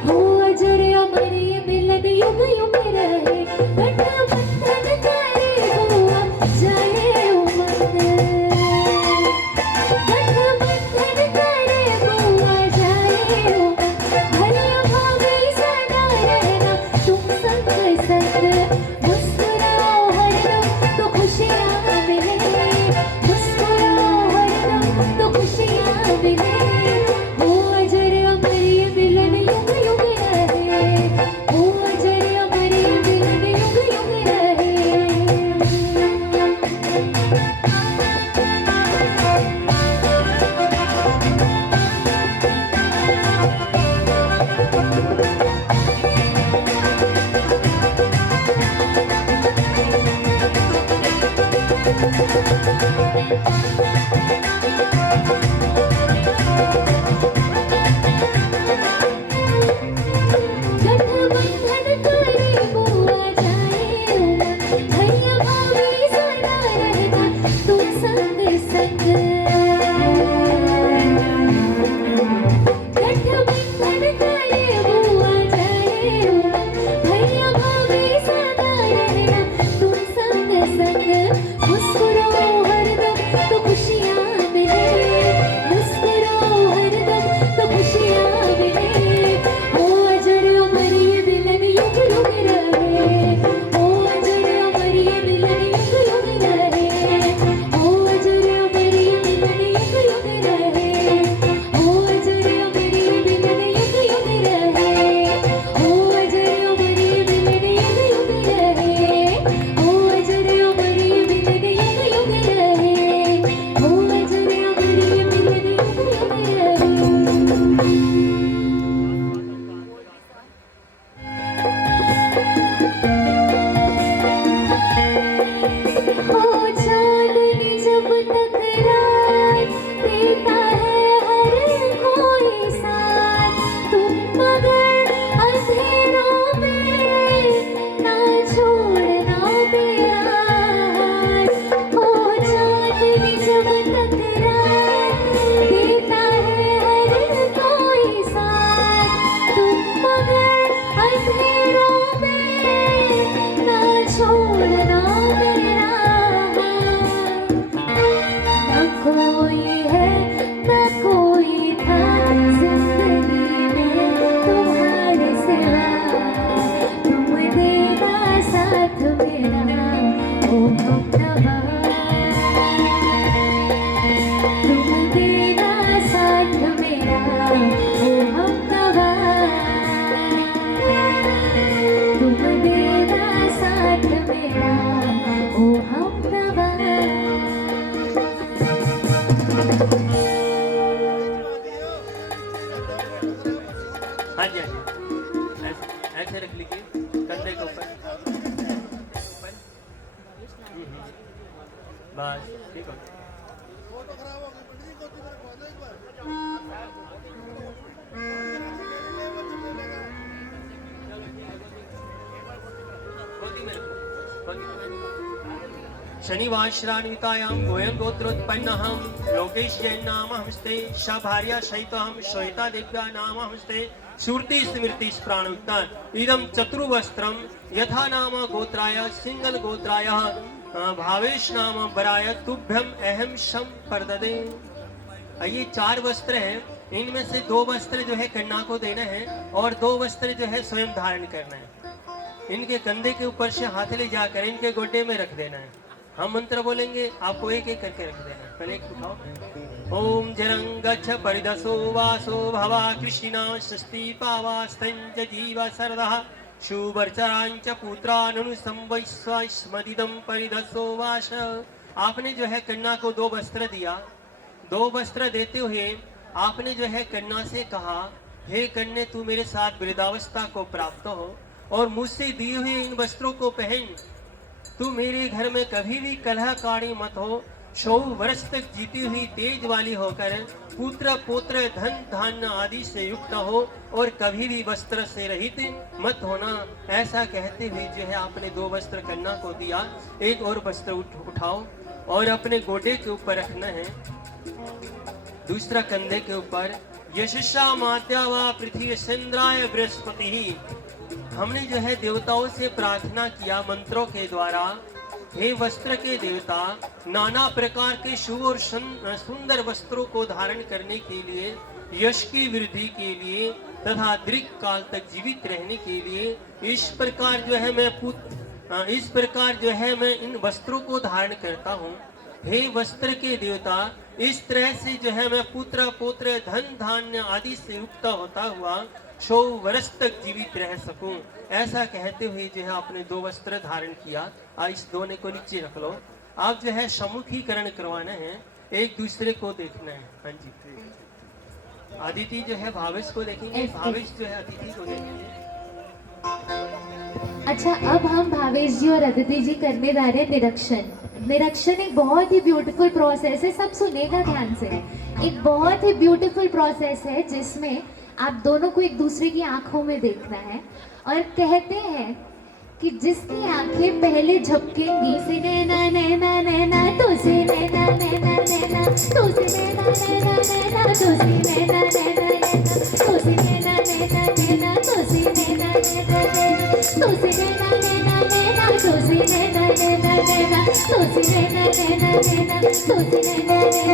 हो अजर अमर ये मिलन युग युग रहे, गठबंधन करे बुआ जाए उमंग, गठबंधन करे बुआ जाए उमंग, भैया भाभी सदा रहना तुम संग संग, मुस्कुराओ हरदम तो खुशियाँ मिले, मुस्कुराओ हरदम तो खुशियाँ मिले, हो अजर अमर ये मिलन युग युग रहे, हो अजर अमर ये मिलन युग युग रहे। गठबंधन करे बुआ जाए उमंग, भैया भाभी सदा रहना तुम संग संग, गठबंधन करे बुआ जाए उमंग, भैया भाभी सदा रहना तुम संग संग, मुस्कुराओ हरदम तो खुशियाँ मिले, मुस्कुराओ हरदम तो खुशियाँ मिले, हो अजर अमर ये मिलन युग युग रहे, हो अजर अमर ये मिलन युग युग रहे, हो अजर अमर ये मिलन युग युग रहे, हो अजर अमर ये मिलन युग युग रहे, हो अजर अमर ये मिलन युग युग रहे, हो अजर अमर ये मिलन युग युग रहे, हो अजर अमर ये मिलन युग युग रहे। हो चांदनी जब टकराए देता है हर कोई साथ, तुम मगर अंधेरों में ना छोड़ना मेरा हाथ, हो चांदनी जब टकराए देता है हर कोई साथ, तुम मगर अंधेरों में ना छोड़ना मेरा हाथ, न कोई है न कोई था जिंदगी में तुम्हारे सिवा, तुम देना साथ मेरा ओ हमनवा, तुम देना साथ मेरा ओ हमनवा, तुम देना साथ मेरा ओ हमनवा। हाँ जी, हाँ जी, ऐसे रख लीजिए कंधे के ऊपर। बस ठीक हो। गोदी में रखो, गोदी में। शनिवासरान्वितायां गोयं गोत्रोत्पन्नः लोकेश्य नाम हमस्ते भार्या सहितः श्वेता दिव्या नाम हमस्ते श्रुति स्मृति प्राणुक्ता इदं चतुर्वस्त्रं यथा नाम गोत्राय सिंगल गोत्राय भावेश नाम वराय तुभ्यम अहम शम प्रददे। ये 4 वस्त्र हैं, इनमें से 2 वस्त्र जो है कन्या को देना है और 2 वस्त्र जो है स्वयं धारण करना है। इनके कंधे के ऊपर से हाथ ले जाकर इनके गोड्डे में रख देना है। हम मंत्र बोलेंगे, आपको एक एक करके रख देना है। पहले एक उठाओ। ओम जरंग गच्छ परिदसो वासो भवा कृष्णा षष्ठी पावास्तंच जीवा सरदः शुभर्चरांच पुत्रानु संवैश्वस्मदिदं परिदसो वास। आपने जो है कन्या को 2 वस्त्र दिया। 2 वस्त्र देते हुए आपने जो है कन्या से कहा, हे कन्या तू मेरे साथ वृद्धावस्था को प्राप्त हो और मुझसे दिए हुए इन वस्त्रों को पहन। तू मेरे घर में कभी भी कलहकारी मत हो, 100 वर्ष तक जीती हुई तेज वाली होकर पुत्र पुत्र धन धान्य आदि से युक्त हो और कभी भी वस्त्र से रहित मत होना। ऐसा कहते हुए जो है आपने 2 वस्त्र कन्या को दिया। एक और वस्त्र उठाओ और अपने गोडे के ऊपर रखना है, दूसरा कंधे के ऊपर। यशस्सा मात्या वा पृथ्वी चंद्राय बृहस्पति। हमने जो है देवताओं से प्रार्थना किया मंत्रों के द्वारा, हे वस्त्र के देवता, नाना प्रकार के शुभ और सुंदर वस्त्रों को धारण करने के लिए, यश की वृद्धि के लिए तथा दीर्घ काल तक जीवित रहने के लिए इस प्रकार जो है मैं इन वस्त्रों को धारण करता हूँ। हे वस्त्र के देवता, इस तरह से जो है मैं पुत्र पुत्र धन धान्य आदि से युक्त होता हुआ 100 वर्ष तक जीवित रह सकूं। ऐसा कहते हुए जो है आपने 2 वस्त्र धारण किया। इस दोनों को नीचे रख लो। आप जो है सम्मुखीकरण करवाना है, एक दूसरे को देखना है। हाँ जी, अदिति जो है भावेश को देखेंगे, भावेश जो है अदिति को देखेंगे। अच्छा, अब हम भावेश जी और अदिति जी करने जा रहे हैं निरीक्षण। निरीक्षण एक बहुत ही ब्यूटीफुल प्रोसेस है, सब सुनेगा ध्यान से। एक बहुत ही ब्यूटीफुल प्रोसेस है जिसमें आप दोनों को एक दूसरे की आंखों में देखना है और कहते हैं कि जिसकी आंखें पहले झपकेंगी, से नैना नैना नैना तो से नैना नैना नैना तो से नैना नैना नैना तो से नैना नैना नैना तो से नैना नैना नैना तो से नैना नैना नैना तो से नैना नैना नैना तो से नैना नैना नैना तो से नैना नैना नैना तो से नैना नैना नैना तो से नैना नैना नैना तो से नैना नैना।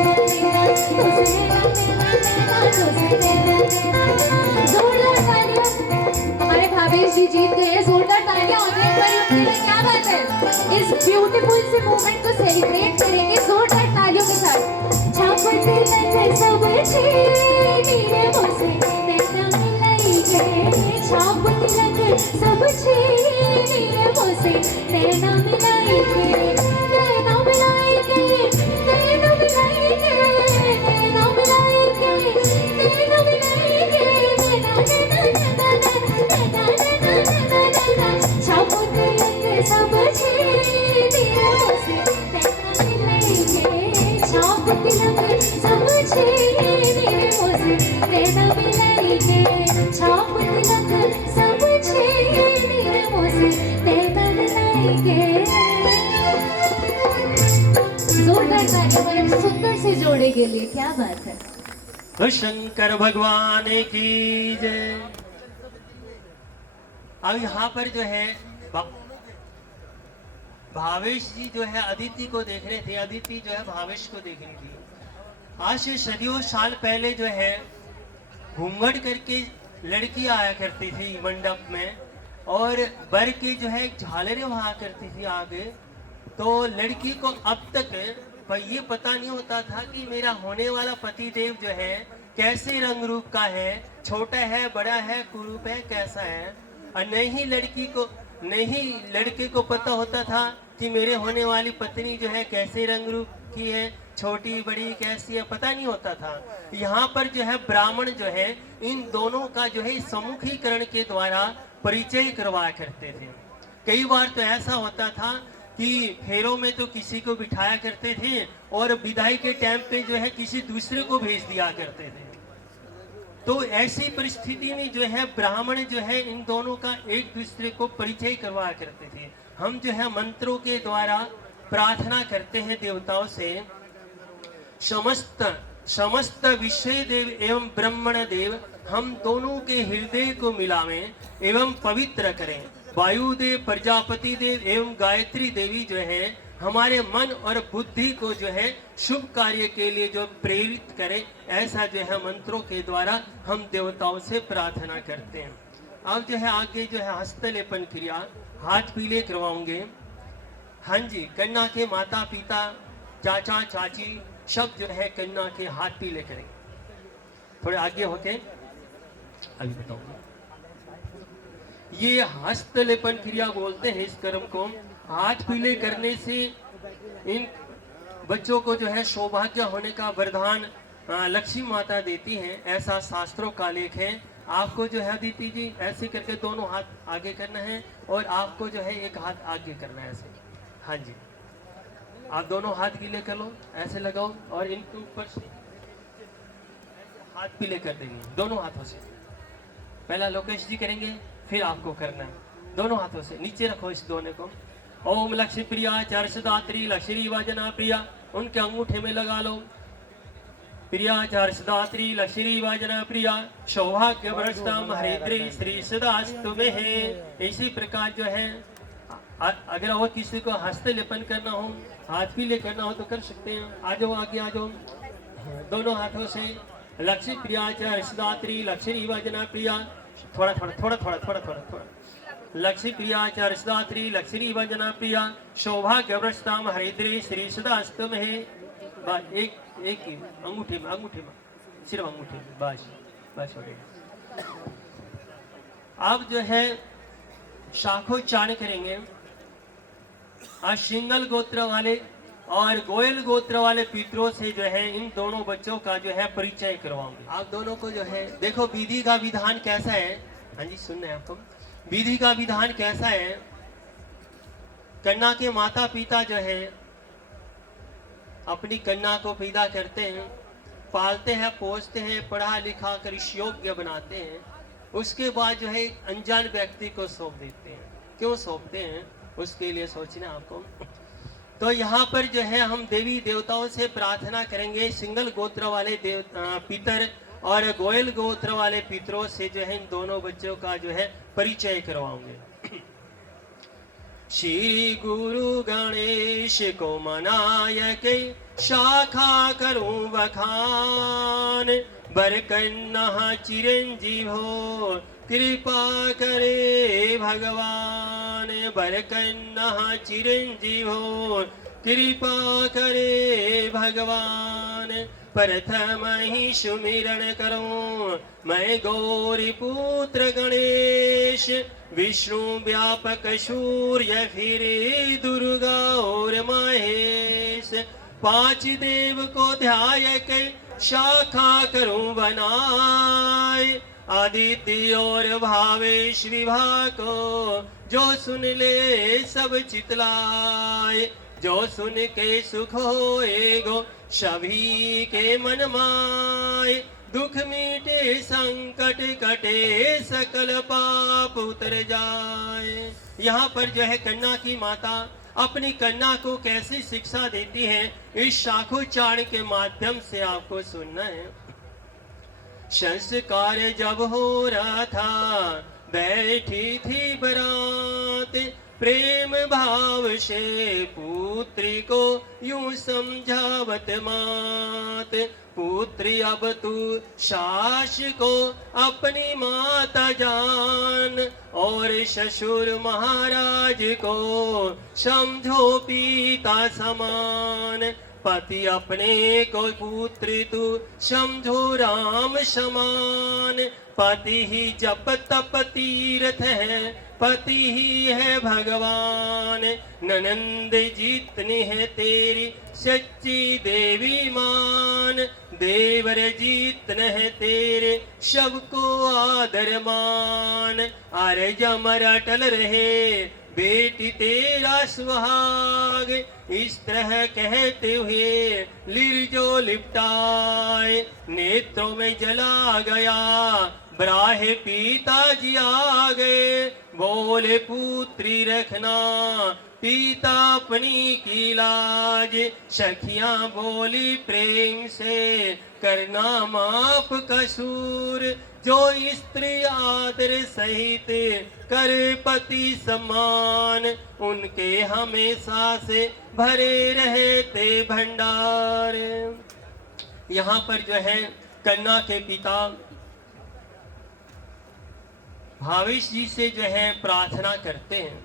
जोरदार तालियां। हमारे भावेश जी जीत गए, जोरदार तालियां होंगी एक बार उनके लिए। क्या बात है, इस ब्यूटीफुल से मोमेंट को सेलिब्रेट करेंगे जोरदार तालियों के साथ। छापते लगे सब छीने मुझसे नैना मिलाई गए, छापते लगे सब छीने मुझसे नैना मिलाई गए, नैना मिलाई गए, नैना मिलाई गए, नैना मिलाई गए, नैना मिलाई गए, नैना नैना नैना नैना नैना नैना नैना छापते लगे सब छीने मुझसे नैना मिलाई गए, छापते लगे सब छीने मुझसे नैना मिलाई गए, छापते लगे सब छीने मुझसे नैना मिलाई गए। जोरदार तालियां सुंदर से जोड़े के लिए। क्या बात है। शंकर भगवान की जय। अब यहाँ पर जो है भावेश जी जो है अदिति को देख रहे थे, अदिति जो है भावेश को देख रही थी। आज से सदियों साल पहले जो है घूंघट करके लड़की आया करती थी मंडप में और बर की जो है झालरें वहाँ करती थी आगे। तो लड़की को अब तक ये पता नहीं होता था कि मेरा होने वाला पति देव जो है कैसे रंग रूप का है, छोटा है, बड़ा है, कुरूप है, कैसा है। और नहीं लड़के को पता होता था कि मेरे होने वाली पत्नी जो है कैसे रंग रूप की है, छोटी बड़ी कैसी है, पता नहीं होता था। यहाँ पर जो है ब्राह्मण जो है इन दोनों का जो है सम्मुखीकरण के द्वारा परिचय करवाया करते थे। कई बार तो ऐसा होता था कि फेरों में तो किसी को बिठाया करते थे और विदाई के टाइम पे जो है किसी दूसरे को भेज दिया करते थे। तो ऐसी परिस्थिति में जो है ब्राह्मण जो है इन दोनों का एक दूसरे को परिचय करवाया करते थे। हम जो है मंत्रों के द्वारा प्रार्थना करते हैं देवताओं से, समस्त समस्त विषय देव एवं ब्रह्मण देव हम दोनों के हृदय को मिलावें एवं पवित्र करें। वायुदेव, प्रजापति देव एवं गायत्री देवी जो है हमारे मन और बुद्धि को जो है शुभ कार्य के लिए जो प्रेरित करे, ऐसा जो है मंत्रों के द्वारा हम देवताओं से प्रार्थना करते हैं। अब जो है आगे जो है हस्तलेपन क्रिया, हाथ पीले करवाओगे। हाँ जी, कन्या के माता पिता, चाचा चाची सब जो है कन्या के हाथ पीले करेंगे। थोड़े आगे होके अभी बताऊंगा। ये हस्तलेपन क्रिया बोलते हैं इस कर्म को। हाथ पीले करने से इन बच्चों को जो है सौभाग्य होने का वरदान लक्ष्मी माता देती हैं, ऐसा शास्त्रों का लेख है। आपको जो है अदिति जी ऐसे करके दोनों हाथ आगे करना है और आपको जो है एक हाथ आगे करना है ऐसे। हाँ जी, आप दोनों हाथ गीले कर लो, ऐसे लगाओ और इनके ऊपर से हाथ पीले कर देंगे दोनों हाथों से। पहला लोकेश जी करेंगे, फिर आपको करना है दोनों हाथों से। नीचे रखो इस दोनों को। ओम लक्ष्मी प्रिया चर्षदात्री लक्ष्मी वजना प्रिया, उनके अंगूठे में लगा लो। प्रिया चर्षदात्री लक्ष्मी वजना प्रिया, सौभाग्य भ्रष्टम हरिद्री श्री सदास्तु में है। इसी प्रकार जो है अगर और किसी को हस्तलेपन करना हो, हाथ पीले करना हो तो कर सकते हैं। आ जाओ आगे आ जाओ। दोनों हाथों से लक्ष्मी प्रिया चर्षदात्री लक्ष्मी वजना प्रिया, थोड़ा थोड़ा थोड़ा थोड़ा थोड़ा थोड़ा थोड़ा लक्ष्मी प्रिया चर्षदात्री लक्ष्मी वजना प्रिया, सौभाग्य भ्रष्टम हरिद्री श्री सदास्तु में है। बस एक एक ही अंगूठे में सिर्फ अंगूठे में, बस बस हो गया। अब जो है शाखोच्चारण करेंगे। आज सिंगल गोत्र वाले और गोयल गोत्र वाले पितरों से जो है इन दोनों बच्चों का जो है परिचय करवाऊंगे। आप दोनों को जो है देखो विधि का विधान कैसा है। हाँ जी, सुन रहे हैं आपको। विधि का विधान कैसा है। कन्या के माता पिता जो है अपनी कन्या को पैदा करते हैं, पालते हैं, पोसते हैं, पढ़ा लिखा कर इस योग्य बनाते हैं। उसके बाद जो है एक अनजान व्यक्ति को सौंप देते हैं। क्यों सौंपते हैं उसके लिए सोचना आपको। तो यहाँ पर जो है हम देवी देवताओं से प्रार्थना करेंगे। सिंगल गोत्र वाले पितर और गोयल गोत्र वाले पितरों से जो है इन दोनों बच्चों का जो है परिचय करवाओगे। श्री गुरु गणेश को मनाय के शाखा करूं बखान, बरकन्ना चिरंजीव हो कृपा करे भगवान। बरकन्ना चिरंजीव हो कृपा करे भगवान। प्रथम ही सुमिरन करूं मैं गौरी पुत्र गणेश, विष्णु व्यापक सूर्य फिर दुर्गा और महेश। पांच देव को ध्याय के शाखा करूं बनाए, आदित्य और भावेश विभा को जो सुन ले सब चितलाए। जो सुन के सुख होएगो सभी के मन माए, दुख मीटे संकट कटे सकल पाप उतर जाए। यहाँ पर जो है कन्या की माता अपनी कन्या को कैसी शिक्षा देती है, इस शाखोच्चारण के माध्यम से आपको सुनना है। संस्कार जब हो रहा था बैठी थी बरात, प्रेम भाव से पुत्री को यूं समझावत मात। पुत्री अब तू सास को अपनी माता जान, और ससुर महाराज को समझो पिता समान। पति अपने को पुत्री तू समझो राम समान। पति ही जप तप तीर्थ है, पति ही है भगवान। ननंद जितनी है तेरी सच्ची देवी मान, देवर जितने है तेरे सबको आदर मान। अरे जमर अटल रहे बेटी तेरा सुहाग, इस तरह कहते हुए लिरजो लिपटाए। नेत्रों में जला गया ब्राहे पिताजी आ गए, बोले पुत्री रखना पिता अपनी की लाज। सखियां बोली प्रेम से करना माफ कसूर, जो स्त्री आदर सहित कर पति सम्मान, उनके हमेशा से भरे रहते भंडार। यहाँ पर जो है कन्या के पिता भावेश जी से जो है प्रार्थना करते हैं।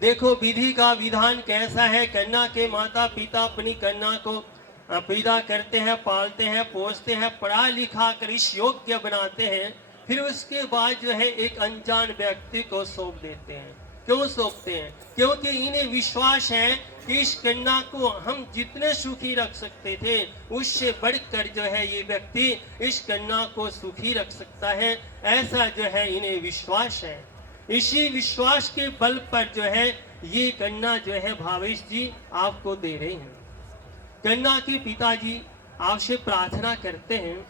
देखो विधि का विधान कैसा है। कन्या के माता पिता अपनी कन्या को पैदा करते हैं, पालते हैं, पोसते हैं, पढ़ा लिखा कर इस योग्य बनाते हैं, फिर उसके बाद जो है एक अनजान व्यक्ति को सौंप देते हैं। क्यों सौंपते हैं? क्योंकि इन्हें विश्वास है कि इस कन्या को हम जितने सुखी रख सकते थे उससे बढ़कर जो है ये व्यक्ति इस कन्या को सुखी रख सकता है, ऐसा जो है इन्हें विश्वास है। इसी विश्वास के बल पर जो है ये कन्या जो है भावेश जी आपको दे रहे हैं। कन्या के पिताजी आपसे प्रार्थना करते हैं,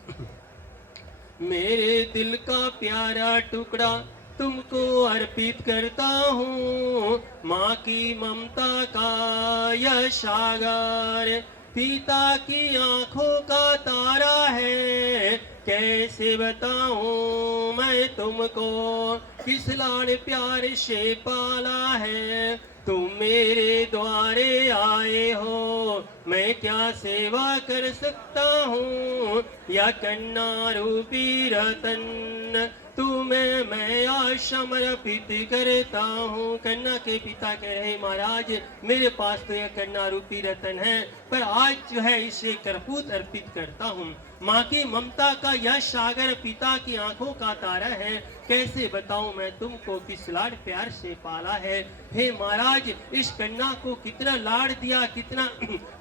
मेरे दिल का प्यारा टुकड़ा तुमको अर्पित करता हूँ, माँ की ममता का यह सागर पिता की आंखों का तारा है। कैसे बताऊं मैं तुमको किस लाड़ प्यार से पाला है, तुम मेरे द्वारे आए हो, मैं क्या सेवा कर सकता हूँ, या कन्या रूपी रतन तुम्हें मैं आज समर्पित करता हूँ। कन्या के पिता कह रहे महाराज मेरे पास तो यह कन्या रूपी रतन है, पर आज जो है इसे कर्पूत अर्पित करता हूँ। माँ की ममता का यह सागर पिता की आंखों का तारा है, कैसे बताऊं मैं तुमको किस लाड़ प्यार से पाला है। हे महाराज इस कन्या को कितना लाड़ दिया, कितना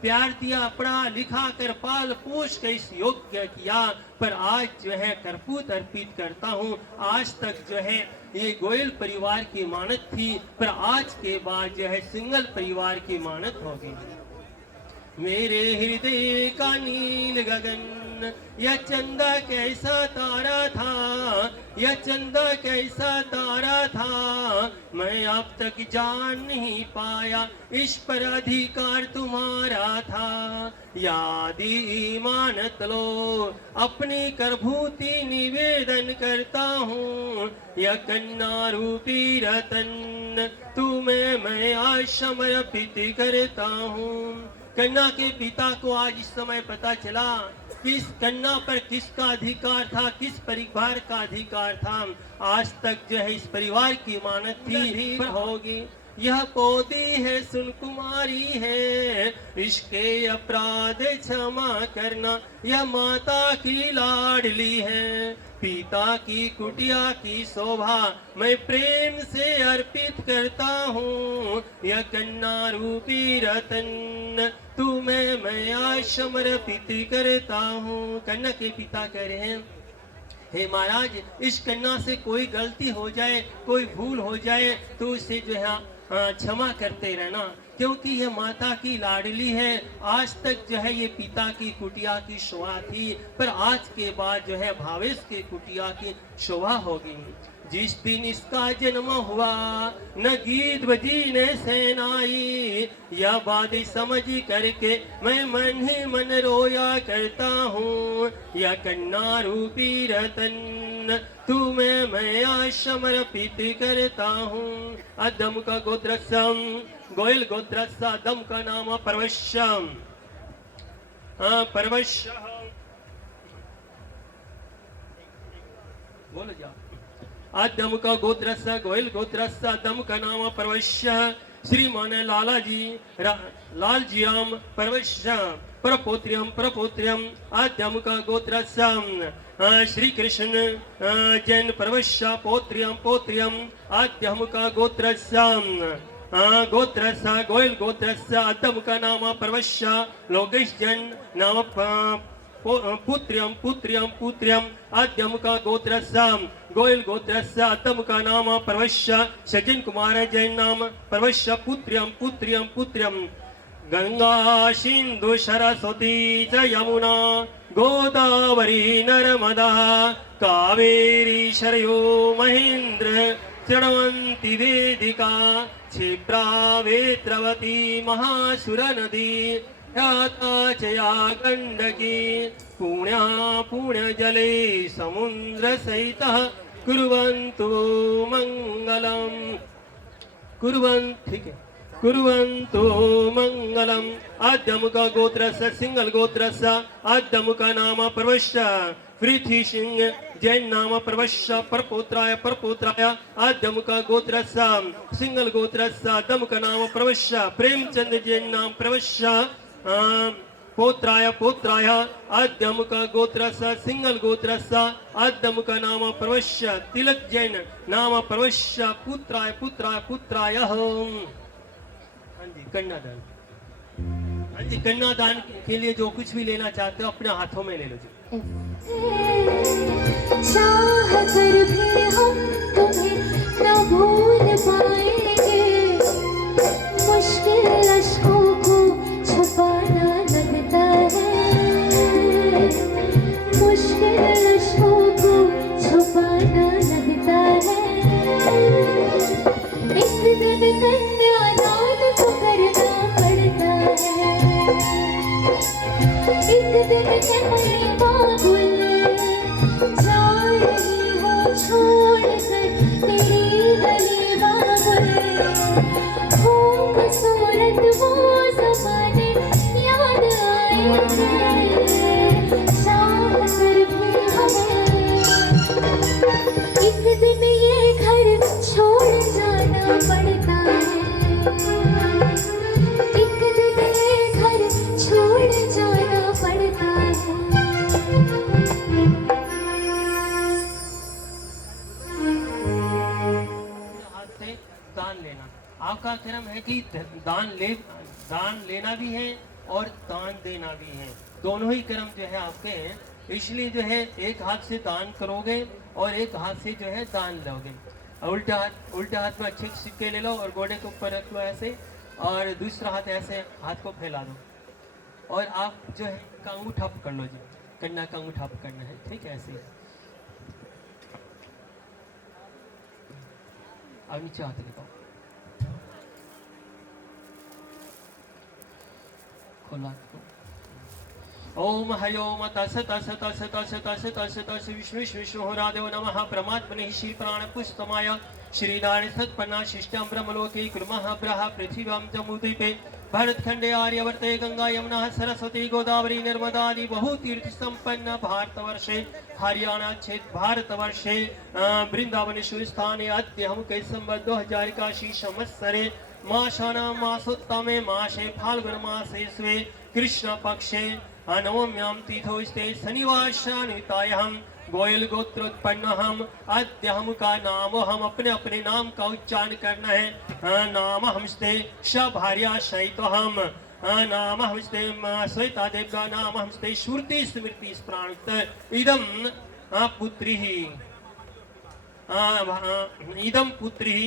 प्यार दिया, पढ़ा लिखा कर पाल पोष कर इस योग्य किया, पर आज जो है कर्पूत अर्पित करता हूँ। आज तक जो है ये गोयल परिवार की मानत थी, पर आज के बाद जो है सिंगल परिवार की मानत होगी। मेरे हृदय का नील गगन यह चंदा कैसा तारा था, यह चंदा कैसा तारा था, मैं अब तक जान नहीं पाया इस पर अधिकार तुम्हारा था। यादी मानत लो अपनी करभूति निवेदन करता हूँ, यह कन्या रूपी रतन तुम्हें मैं आज समर्पित करता हूँ। कन्या के पिता को आज इस समय पता चला कि इस कन्या पर किसका अधिकार था, किस परिवार का अधिकार था। आज तक जो है इस परिवार की मानत थी पर होगी। यह पौधी है सुन कुमारी है, इसके अपराध क्षमा करना, यह माता की लाडली है, पिता की कुटिया की शोभा मैं प्रेम से अर्पित करता हूँ। यह कन्या रूपी रतन तुम्हें मैं आज समर्पित करता हूँ। कन्या के पिता कह रहे हैं, हे महाराज इस कन्या से कोई गलती हो जाए, कोई भूल हो जाए तो उसे जो है क्षमा करते रहना, क्योंकि यह माता की लाडली है। आज तक जो है ये पिता की कुटिया की शोभा थी, पर आज के बाद जो है भावेश के कुटिया की शोभा होगी। जिस दिन इसका जन्म हुआ न गीत बजी न सेनाई, यह बात समझ करके मैं मन ही मन रोया करता हूँ। यह कन्या रूपी रतन तुम्हें मैं आज समर्पित करता हूँ। अदम का गोत्रसम गोयल गोत्रस अदम का नाम परवश्यम परवश्य बोलो जा। आदम का गोत्रस गोयल गोत्रस आदम का नाम परवश्य श्रीमान लाला जी लाल जी राम परवश्य परपोत्रियम आद्यम का गोत्रस्यम श्री कृष्ण जैन परवश्य पोत्रियम आद्यम का गोत्रस्यम गोत्रस्य गोयल गोत्रस्य आद्यम का नाम परवश्य लोकेश जैन नाम पुत्र्यम आद्यम का गोत्रस्यम गोयल गोत्रस्य आद्यम का नाम परवश्य सचिन कुमार जैन नाम परवश्य पुत्र्यम गंगा सिंधु सरस्वती च यमुना गोदावरी नर्मदा कावेरी शरयो महेन्द्र चरणवन्ति वेदिका क्षिप्रा वेत्रवती महासुरनदी याता च या गण्डकी पुण्या पुण्यजले समुद्रसहितः कुर्वन्तु मङ्गलम् ठीक है कुर्वन्तु मङ्गलम् आद्यमुख गोत्रस्य सिंगल गोत्रस्य आद्यमुख नाम प्रवश्य पृथ्वी सिंह जैन नाम प्रवश्य परपुत्राय आद्यमुख गोत्रस्य सिंगल गोत्रस्य आद्यमुख नाम प्रवश्य प्रेमचंद जैन नाम प्रवश्य पोत्राय आद्यमुख गोत्रस्य सिंगल गोत्रस्य आद्यमुख नाम प्रवश्य तिलक जैन नाम प्रवश्य पुत्राय हाँ जी कन्यादान। हाँ जी कन्यादान के लिए जो कुछ भी लेना चाहते हो अपने हाथों में ले लो जी। चाह कर भी हम तुम्हें न भूल पाएंगे, मुश्किल अश्कों को छुपाना लगता है, मुश्किल अश्कों को छुपाना लगता है। एक दिन कन्यादान तो करना पड़ता है, एक दिन कहने बाबुल जा रही हो छोड़ कर तेरी गली बाबुल, खूबसूरत वो ज़माने याद आएंगे, चाह कर भी हमें एक दिन ये घर छोड़ जाना पड़ता है, एक दिन ये घर छोड़ जाना पड़ता है। हाथ से दान लेना आपका कर्म है कि दान लेना भी है और दान देना भी है, दोनों ही कर्म जो है आपके हैं। इसलिए जो है एक हाथ से दान करोगे और एक हाथ से जो है दान लोगे। उल्टा हाथ में अच्छे सिक्के ले लो और गोडे के ऊपर रख लो ऐसे, और दूसरा हाथ ऐसे हाथ को फैला दो और आप जो है का अंगूठा पकड़ लो जी, कन्या का अंगूठा पकड़ना है, ठीक है ऐसे। अब नीचे हाथ लगाओ, खोला ओम हयोम तस तस तस तस तस तस तस विष्णुरादेव नमः परमात्मने श्री प्राण पुष्पमाय श्रीनारायण सत्पन्ना शिष्टम ब्रह्मलोके कुर्मः ब्रह पृथिव्यां जम्बूद्वीपे भरतखंडे आर्यवर्ते गंगा यमुना सरस्वती गोदावरी नर्मदादि बहुतीर्थ संपन्न भारतवर्षे हरियाणा क्षेत्र भारतवर्षे वृंदावनेश्वर स्थाने अद्य हम के संवत् 2081 संवत्सरे मासानां मासोत्तमे मासे फाल्गुन मासे स्वे कृष्ण पक्षे नवम्यां तिथौ स्ते शनिवासनितायां गोयल गोत्रोत्पन्न हम अद्य हम का नाम हम अपने नाम का उच्चारण करना है। नाम हमस्ते भार्या सहित हम नाम हमस्ते श्वेता देव का नाम हमस्ते श्रुति स्मृति प्राणुक्त इदम पुत्री इदम पुत्री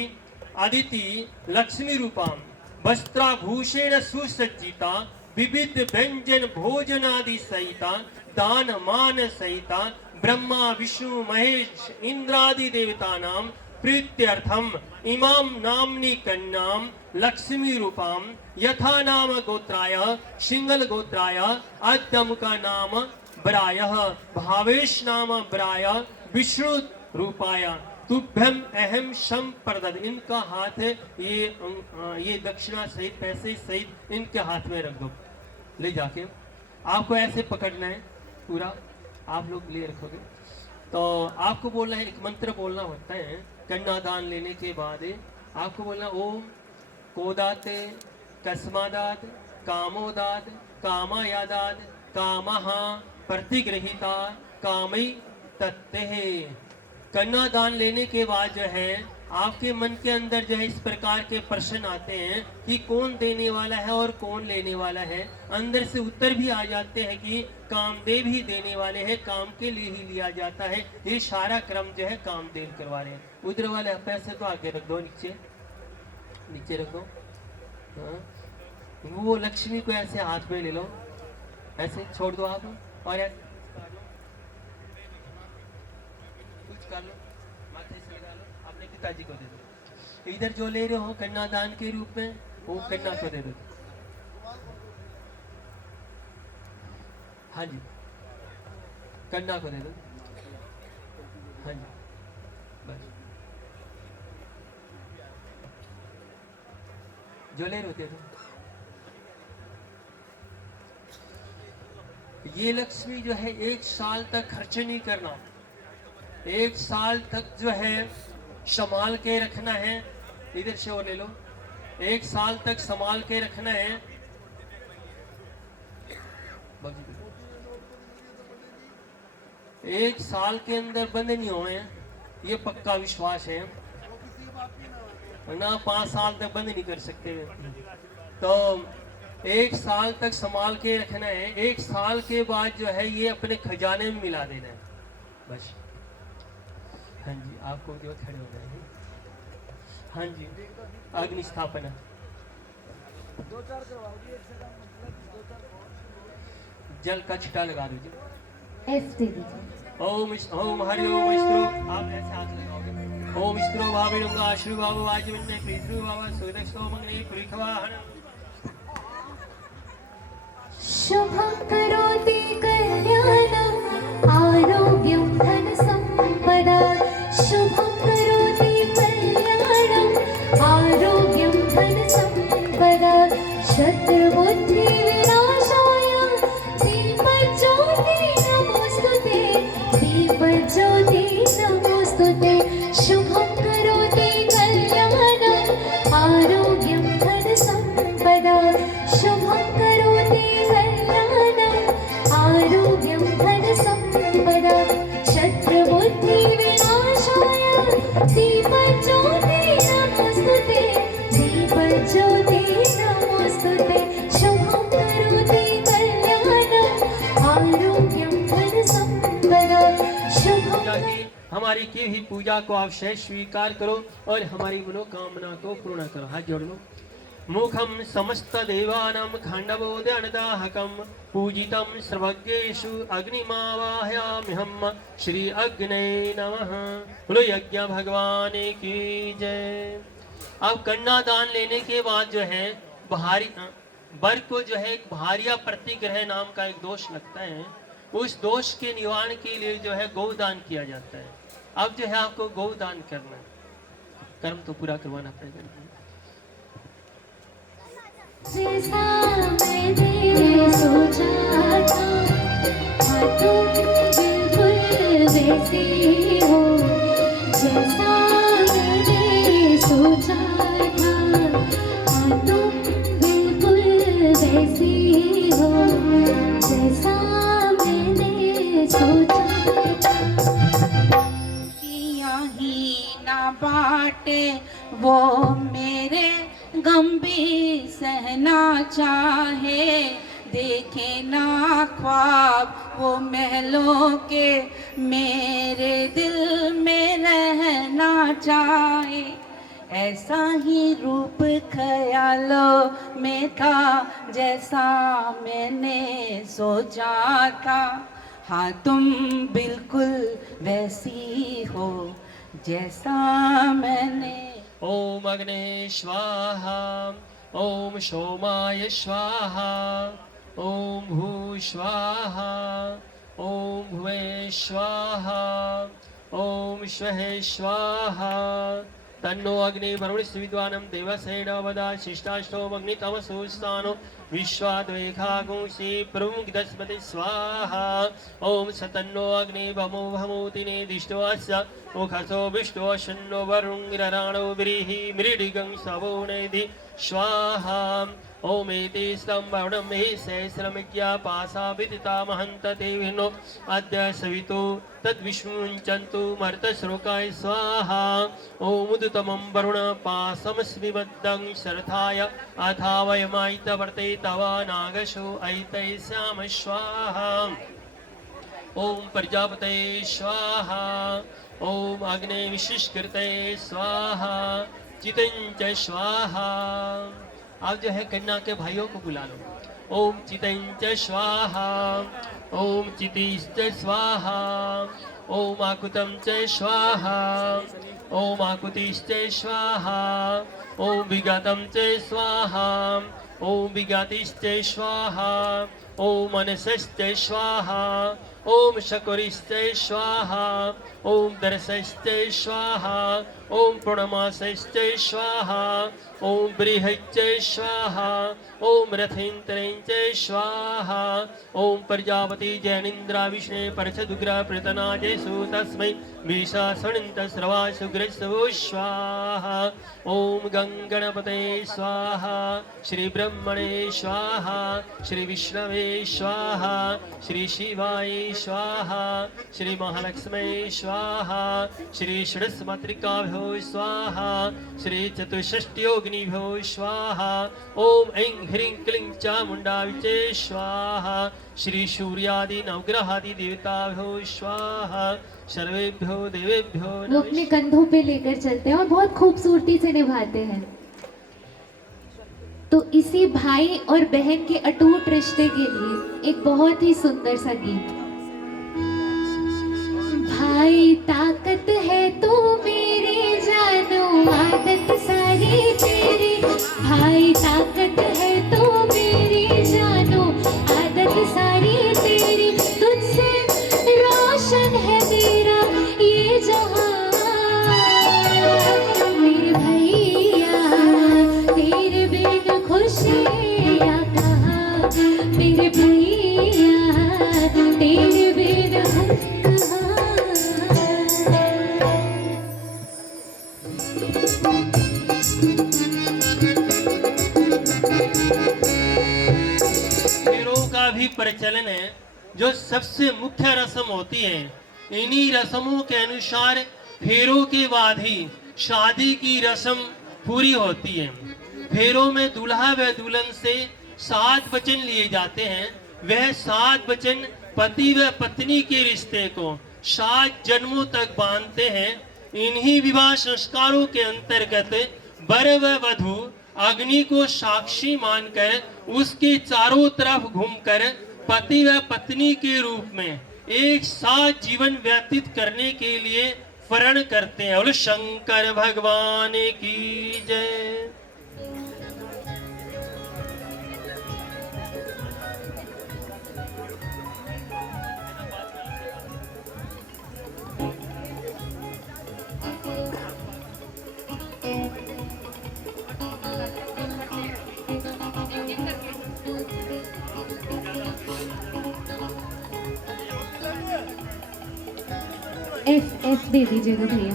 अदिति लक्ष्मी रूपाम वस्त्राभूषेण सुसज्जिता विविध व्यंजन भोजनादि सहिता दान मान सहिता ब्रह्मा विष्णु महेश इंद्रादि देवतानां प्रीत्यर्थम इमाम नामनी कन्याम लक्ष्मी रूपाम यथा नाम गोत्राय सिंगल गोत्राय आद्यम का नाम ब्राय भावेश नाम ब्राय विष्णु रूपाय तुभ्यम अहम शम प्रदद। इनका हाथ ये दक्षिणा सहित पैसे सहित इनके हाथ में रख दो, ले जाके आपको ऐसे पकड़ना है पूरा, आप लोग ले रखोगे तो आपको बोलना है, एक मंत्र बोलना होता है कन्यादान लेने के बाद आपको बोलना ओम कोदाते कस्मादात कामोदात कामायादात कामहा प्रतिगृहीता कामई तत्ते। कन्यादान लेने के बाद जो है आपके मन के अंदर जो है इस प्रकार के प्रश्न आते हैं कि कौन देने वाला है और कौन लेने वाला है। अंदर से उत्तर भी आ जाते हैं कि कामदेव ही देने वाले हैं, काम के लिए ही लिया जाता है। ये सारा क्रम जो है कामदेव करवा रहे हैं। उधर वाले पैसे तो आगे रख दो, नीचे रख दो। हाँ, वो लक्ष्मी को ऐसे हाथ में ले लो, ऐसे छोड़ दो आप और कर लो, माथे से लगा लो, अपने पिताजी को दे दो। इधर जो ले रहे हो कन्यादान के रूप में वो कन्या को दे दो। हाँ जी, कन्या को दे दो। हाँ जी, बस जो ले रहे हो दे दो। ये लक्ष्मी जो है 1 साल तक खर्च नहीं करना, 1 साल तक जो है संभाल के रखना है। इधर से वो ले लो, 1 साल तक संभाल के रखना है। 1 साल के अंदर बंद नहीं हुए, ये पक्का विश्वास है, वरना 5 साल तक बंद नहीं कर सकते। तो 1 साल तक संभाल के रखना है। 1 साल के बाद जो है ये अपने खजाने में मिला देना है, बस। हाँ जी, आपको जो खड़े हो गए। हाँ जी, अग्नि स्थापना 2-4 करवाओगी, एक से कम मतलब 2-4 जल का छिटा लगा दीजिए। एफ दे दीजिए। ओम हरि ओम स्त्रो, आप ऐसे हाथ लगाओगे। ओम स्त्रो भावेणुंगा आश्रु भाव वाजमन्ने प्रीतु भाव सुदक्षो मंगने प्रीखवाहन। शुभं करोति कल्याणं आरोग्यं धन संपदा। शुभं करोति कल्याणं आरोग्यं धन संपदा। शत्रुबुद्धि विनाशाय दीपज्योति नमोस्तुते। दीपज्योति नमोस्तुते। शुभं करोति कल्याणं आरोग्यं धन संपदा। शुभं करोति कल्याणं आरोग्यं धन संपदा। शत्रुबुद्धि विनाशाय दीपज्योति नमोस्तुते। दीपज्योति नमोस्तुते। शुभं करोति कल्याणं आरोग्यं धन संपदा। शुभं हमारी की हुई पूजा को आप शेष स्वीकार करो और हमारी मनोकामना को पूर्ण करो। हाथ जोड़ लो। मुखम समस्त देवानां खंडबोधनदाहकं पूजितं सर्वज्ञेषु अग्निमावाहयाम्यहं श्री अग्ने नमः। बोलो यज्ञ भगवान की जय। अब कन्यादान लेने के बाद जो है बहारी वर को जो है एक भारिया प्रतिग्रह नाम का एक दोष लगता है, उस दोष के निवारण के लिए जो है गौदान किया जाता है। अब जो है आपको गौदान करना है, कर्म तो पूरा करवाना पड़ेगा। जैसा मैंने सोचा था हाँ तुम बिल्कुल वैसी हो। जैसा मैंने सोचा था हाँ तुम बिल्कुल वैसी हो। जैसा मैंने सोचा था। किया ही ना बाटे वो मेरे गंभीर सहना चाहे। देखे ना ख्वाब वो महलों के मेरे दिल में रहना चाहे। ऐसा ही रूप ख्यालों में था जैसा मैंने सोचा था। हाँ तुम बिल्कुल वैसी हो जैसा मैंने। ओम अग्ने स्वाहा, ओम सोमाय स्वाहा, ओम भू स्वाहा, ओम भुवे स्वाहा, ओम स्वः स्वाहा। तन्नो अग्नि वरुणस्य विद्वानं देवसेन वदा शिष्टाष्टो अग्नितमसो स्थानो विश्वाद्वेखागुंसि प्रमुग्धस्पति स्वाहा। ओम सतन्नो अग्नि भमो भमोतिने दिष्टो अस्य मुखसो विष्टो शन्नो वरुंगिराणो व्रीहि मृडिगं सवो नेधि स्वाहा। ओम एति स्तंभवनं हि सहस्रमिज्ञा पासा विदिता महन्त देविनो अद्य सवितो तद्विष्णुञ्चन्तु मर्तश्लोकाय स्वाहा। ओम उदतमं वरुण पासमस्मिबद्धं शरथाय अथावयमायितवर्ते तव नागशो ऐतै श्याम स्वाहा। ओम प्रजापते स्वाहा, ओम अग्ने विशिष्कृते स्वाहा, चितं च स्वाहा। आप जो है कन्या के भाइयों को बुला लो ओम चितंच स्वाहा ओम चितिश्च स्वाहा ओम आकुतं च स्वाहा ओम आकुतिश्च स्वाहा ओम विगतं च स्वाहा ओम विगतिश्च स्वाहा ओम मनसश्च स्वाहा ओम शकुरिश्च स्वाहा ओम दर्शश्च स्वाहा ओम पूर्णमासश्च स्वाहा ओम बृहच्च स्वाहा ओम रथेन्द्रञ्च स्वाहा ओम प्रजापति जैनेन्द्र विष्णु परषदुग्र प्रतनाजयसु तस्मै विशासनन्त स्रवा सुग्रस्व स्वाहा ओम गंगणपते स्वाहा श्री ब्रह्मणे स्वाहा श्री विष्णवे स्वाहा श्री शिवाय स्वाहा श्री महालक्ष्मी स्वाहा श्री षडस्मातृकाभ्यो स्वाहा श्री चतुष्षष्ट्योऽग्निभ्यो स्वाहा ओम ऐं ह्रीं क्लीं चामुण्डाविचे स्वाहा श्री सूर्यादि नवग्रहादि देवताभ्यो स्वाहा सर्वेभ्यो देवेभ्यो वो नमः। अपने कंधों पे लेकर चलते हैं और बहुत खूबसूरती से निभाते हैं। तो इसी भाई और बहन के अटूट रिश्ते के लिए एक बहुत ही सुंदर सा गीत। भाई ताकत है तू मेरी जानो आदत सारी तेरी, भाई ताकत है तू मेरी जानो आदत सारी तेरी, तुझसे रोशन है मेरा ये जहां, मेरे भैया तेरे बिन खुशियाँ कहाँ, मेरे भैया तेरे बिन हम कहाँ। फेरों का भी प्रचलन है, जो सबसे मुख्य रस्म होती है। इन्हीं रस्मों के अनुसार फेरों के बाद ही शादी की रस्म पूरी होती है। फेरों में दूल्हा व दुल्हन से 7 वचन लिए जाते हैं। वह 7 वचन पति व पत्नी के रिश्ते को 7 जन्मों तक बांधते हैं। इन्हीं विवाह संस्कारों के अंतर्गत वर व वधू अग्नि को साक्षी मानकर उसके चारों तरफ घूमकर पति व पत्नी के रूप में एक साथ जीवन व्यतीत करने के लिए प्रण करते हैं। और शंकर भगवान की जय। एफ दे दीजिएगा भैया।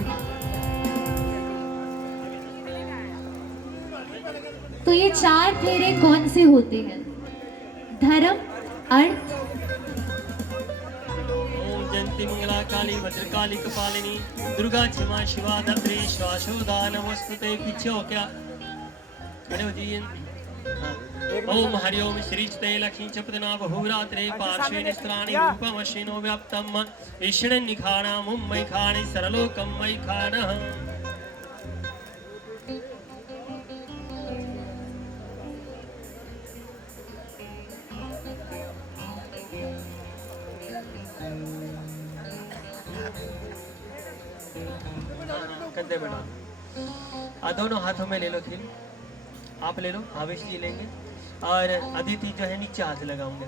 तो ये 4 फेरे कौन से होते हैं? धर्म, अर्थ, ओम जयंती मंगला काली भद्रकाली कपालिनी दुर्गा क्षमा शिवा धत्री श्वासोदा नमस्ते। पीछे हो क्या खड़े हो जाइए। हाँ। ओम हरिओम श्रीचते लक्ष्मी चपदना बहुरात्रे पार्श्वे निस्त्राणि रूपमश्विनो व्याप्तम ईश्वर निखाना मुम्मय खाने सरलोकम मय खानः। कंधे बढ़ा, दोनों हाथों में ले लो खील। आप ले लो, आवेश जी लेंगे और अदिति जो है नीचे हाथ लगाऊंगे।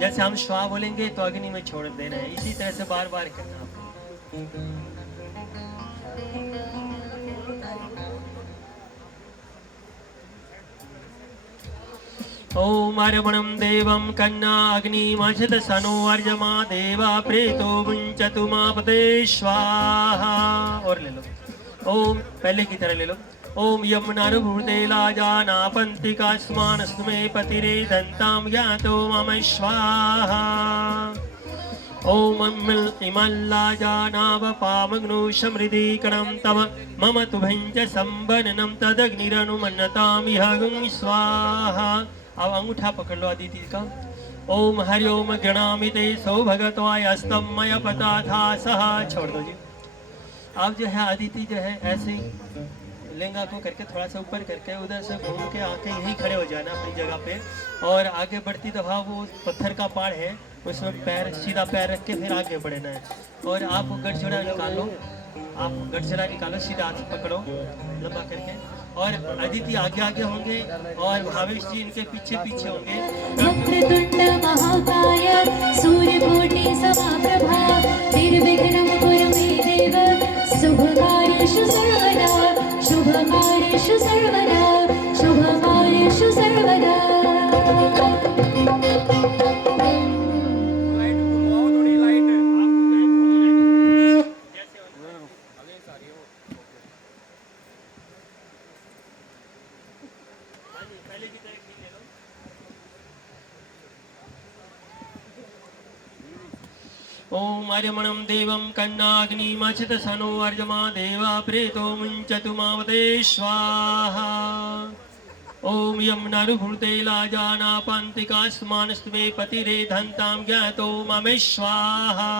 जैसे हम श्वा बोलेंगे तो अग्नि में छोड़ देना है। इसी तरह से बार बार करना आपको। ओम अर्वणं देवं कन्या अग्निमशत सनो अर्जमा देवा प्रेतो मुंचतु मापते स्वाहा। और ले लो। ओम पहले की तरह ले लो। ओम यमुनानुभूते लाजानापन्तिकास्मानस्मे पतिरे दन्तां यातो मम स्वाहा। ओम इमल्लाजानावपामग्नो समृद्धीकरणं तव मम तुभञ्च संवननं तदग्निरनुमन्नतां इहं स्वाहा। अब अंगूठा पकड़ लो अदिति का। ओम हरिओम गणामिते सौभगत्वाय अस्तमय पता था सहा। छोड़ दो जी। अब जो है अदिति जो है ऐसे लहंगा को करके थोड़ा सा ऊपर करके उधर से घूम के आके यहीं खड़े हो जाना अपनी जगह पे, और आगे बढ़ती दफा वो पत्थर का पहाड़ है उसमें पैर सीधा पैर रख के फिर आगे बढ़ना है। और आप गठजोड़ा निकालो, आप गठजोड़ा निकालो, सीधा हाथ पकड़ो लंबा करके, और अदिति आगे आगे होंगे और भावेश जी इनके पीछे पीछे होंगे। वक्रतुंड महाकाय सूर्यकोटि समप्रभा निर्विघ्नं कुरु मे देव शुभकार्येषु सर्वदा शुभकार्येषु सर्वदा शुभकार्येषु सर्वदा। ओम आर्यमणं देवं कन्नाग्निमचित सनो अर्जमा देवा प्रेतो मुञ्चतु मावते स्वाहा। ओम यमुनारुभूते लाजानापान्तिकास्मानस्तमे पतिरे धन्तां ज्ञातो ममे स्वाहा।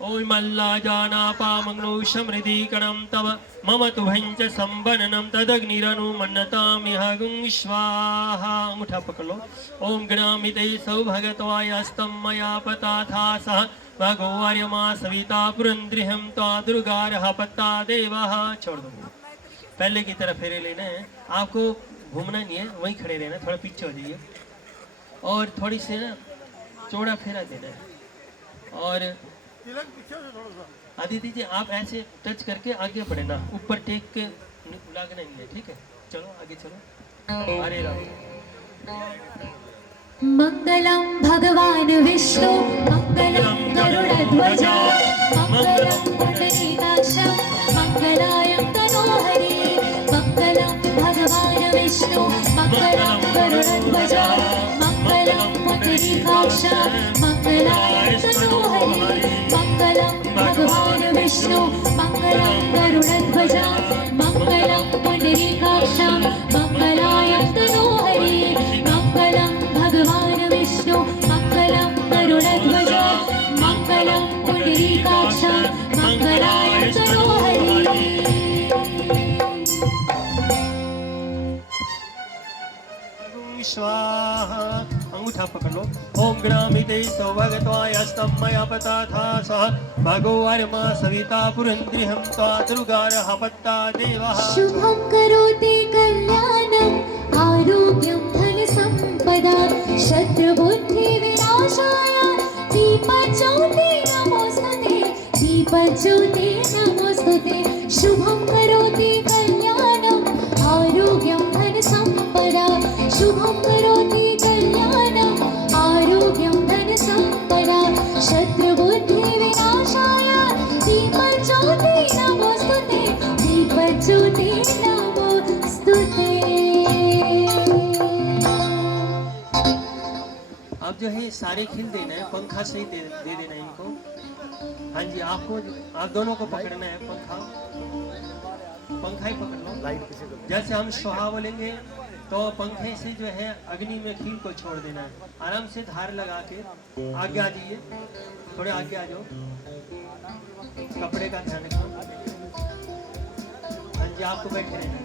ओम मल्लाजानापामग्नो समृद्धिकणं तव मम तुभञ्च संवननं तदग्निरनुमन्नतामिह गुं स्वाहा। अंगूठा पकड़ लो। ओम गणामिते सौभगत्वायस्तं मया पताथा सह भगो आर्यमा सविता पुरंद्रिहं त्वा दुर्गारः पत्ता देवः। छोड़ दो, पहले की तरफ फेरे लेना है, आपको घूमना नहीं है, वहीं खड़े रहना, थोड़ा पीछे हो जाइए और थोड़ी सी ना चौड़ा फेरा देना है। और आदित्य जी आप ऐसे टच करके आगे बढ़ना, ऊपर टेक के लगना नहीं है, ठीक है? चलो आगे चलो। हरे राम। मंगलम भगवान विष्णु मंगलम गरुड़ध्वज मंगलम पुंडरीकाक्षं मंगलायं तनोहरि मंगलम भगवान विष्णु मंगलम गरुड़ध्वज मंगलम पुंडरीकाक्षं मंगलायं तनोहरि मंगलम भगवान विष्णु मंगलम गरुड़ध्वज मंगलम पुंडरीकाक्षं मंगलायं तनोहरि मंगलम भगवान विष्णु मंगलम गरुड़ध्वज मंगलम पुंडरीकाक्षं मंगलायं तनोहरि। स्वाहा। अंगूठा पकड़ लो। ओम गणामिते सौभगत्वायस्तं मया पताथा सह भगो आर्यमा सविता पुरंद्रिहं त्वा दुर्गारः पत्ता देवः। शुभं करोति कल्याणं आरोग्यं धन संपदा शत्रुबुद्धि विनाशाय दीपज्योति नमोस्तुते दीपज्योति नमोस्तुते। शुभं करोति कल्याणं आरोग्यं धन संपदा शुभं करोति कल्याणं आरोग्यं धन संपदा शत्रुबुद्धि विनाशाय दीपज्योति नमोस्तुते दीपज्योति नमोस्तुते। अब जो है सारे खिल देना है, पंखा से ही दे देना है इनको। हाँ जी, आपको आप दोनों को पकड़ना है, पंखा ही पकड़ लो। जैसे हम स्वाहा बोलेंगे तो पंखे से जो है अग्नि में खील को छोड़ देना है। आराम से धार लगा के आगे आ जाइए, थोड़े आगे आ जाओ, कपड़े का ध्यान रखो। हाँ जी, आपको बैठे रहना।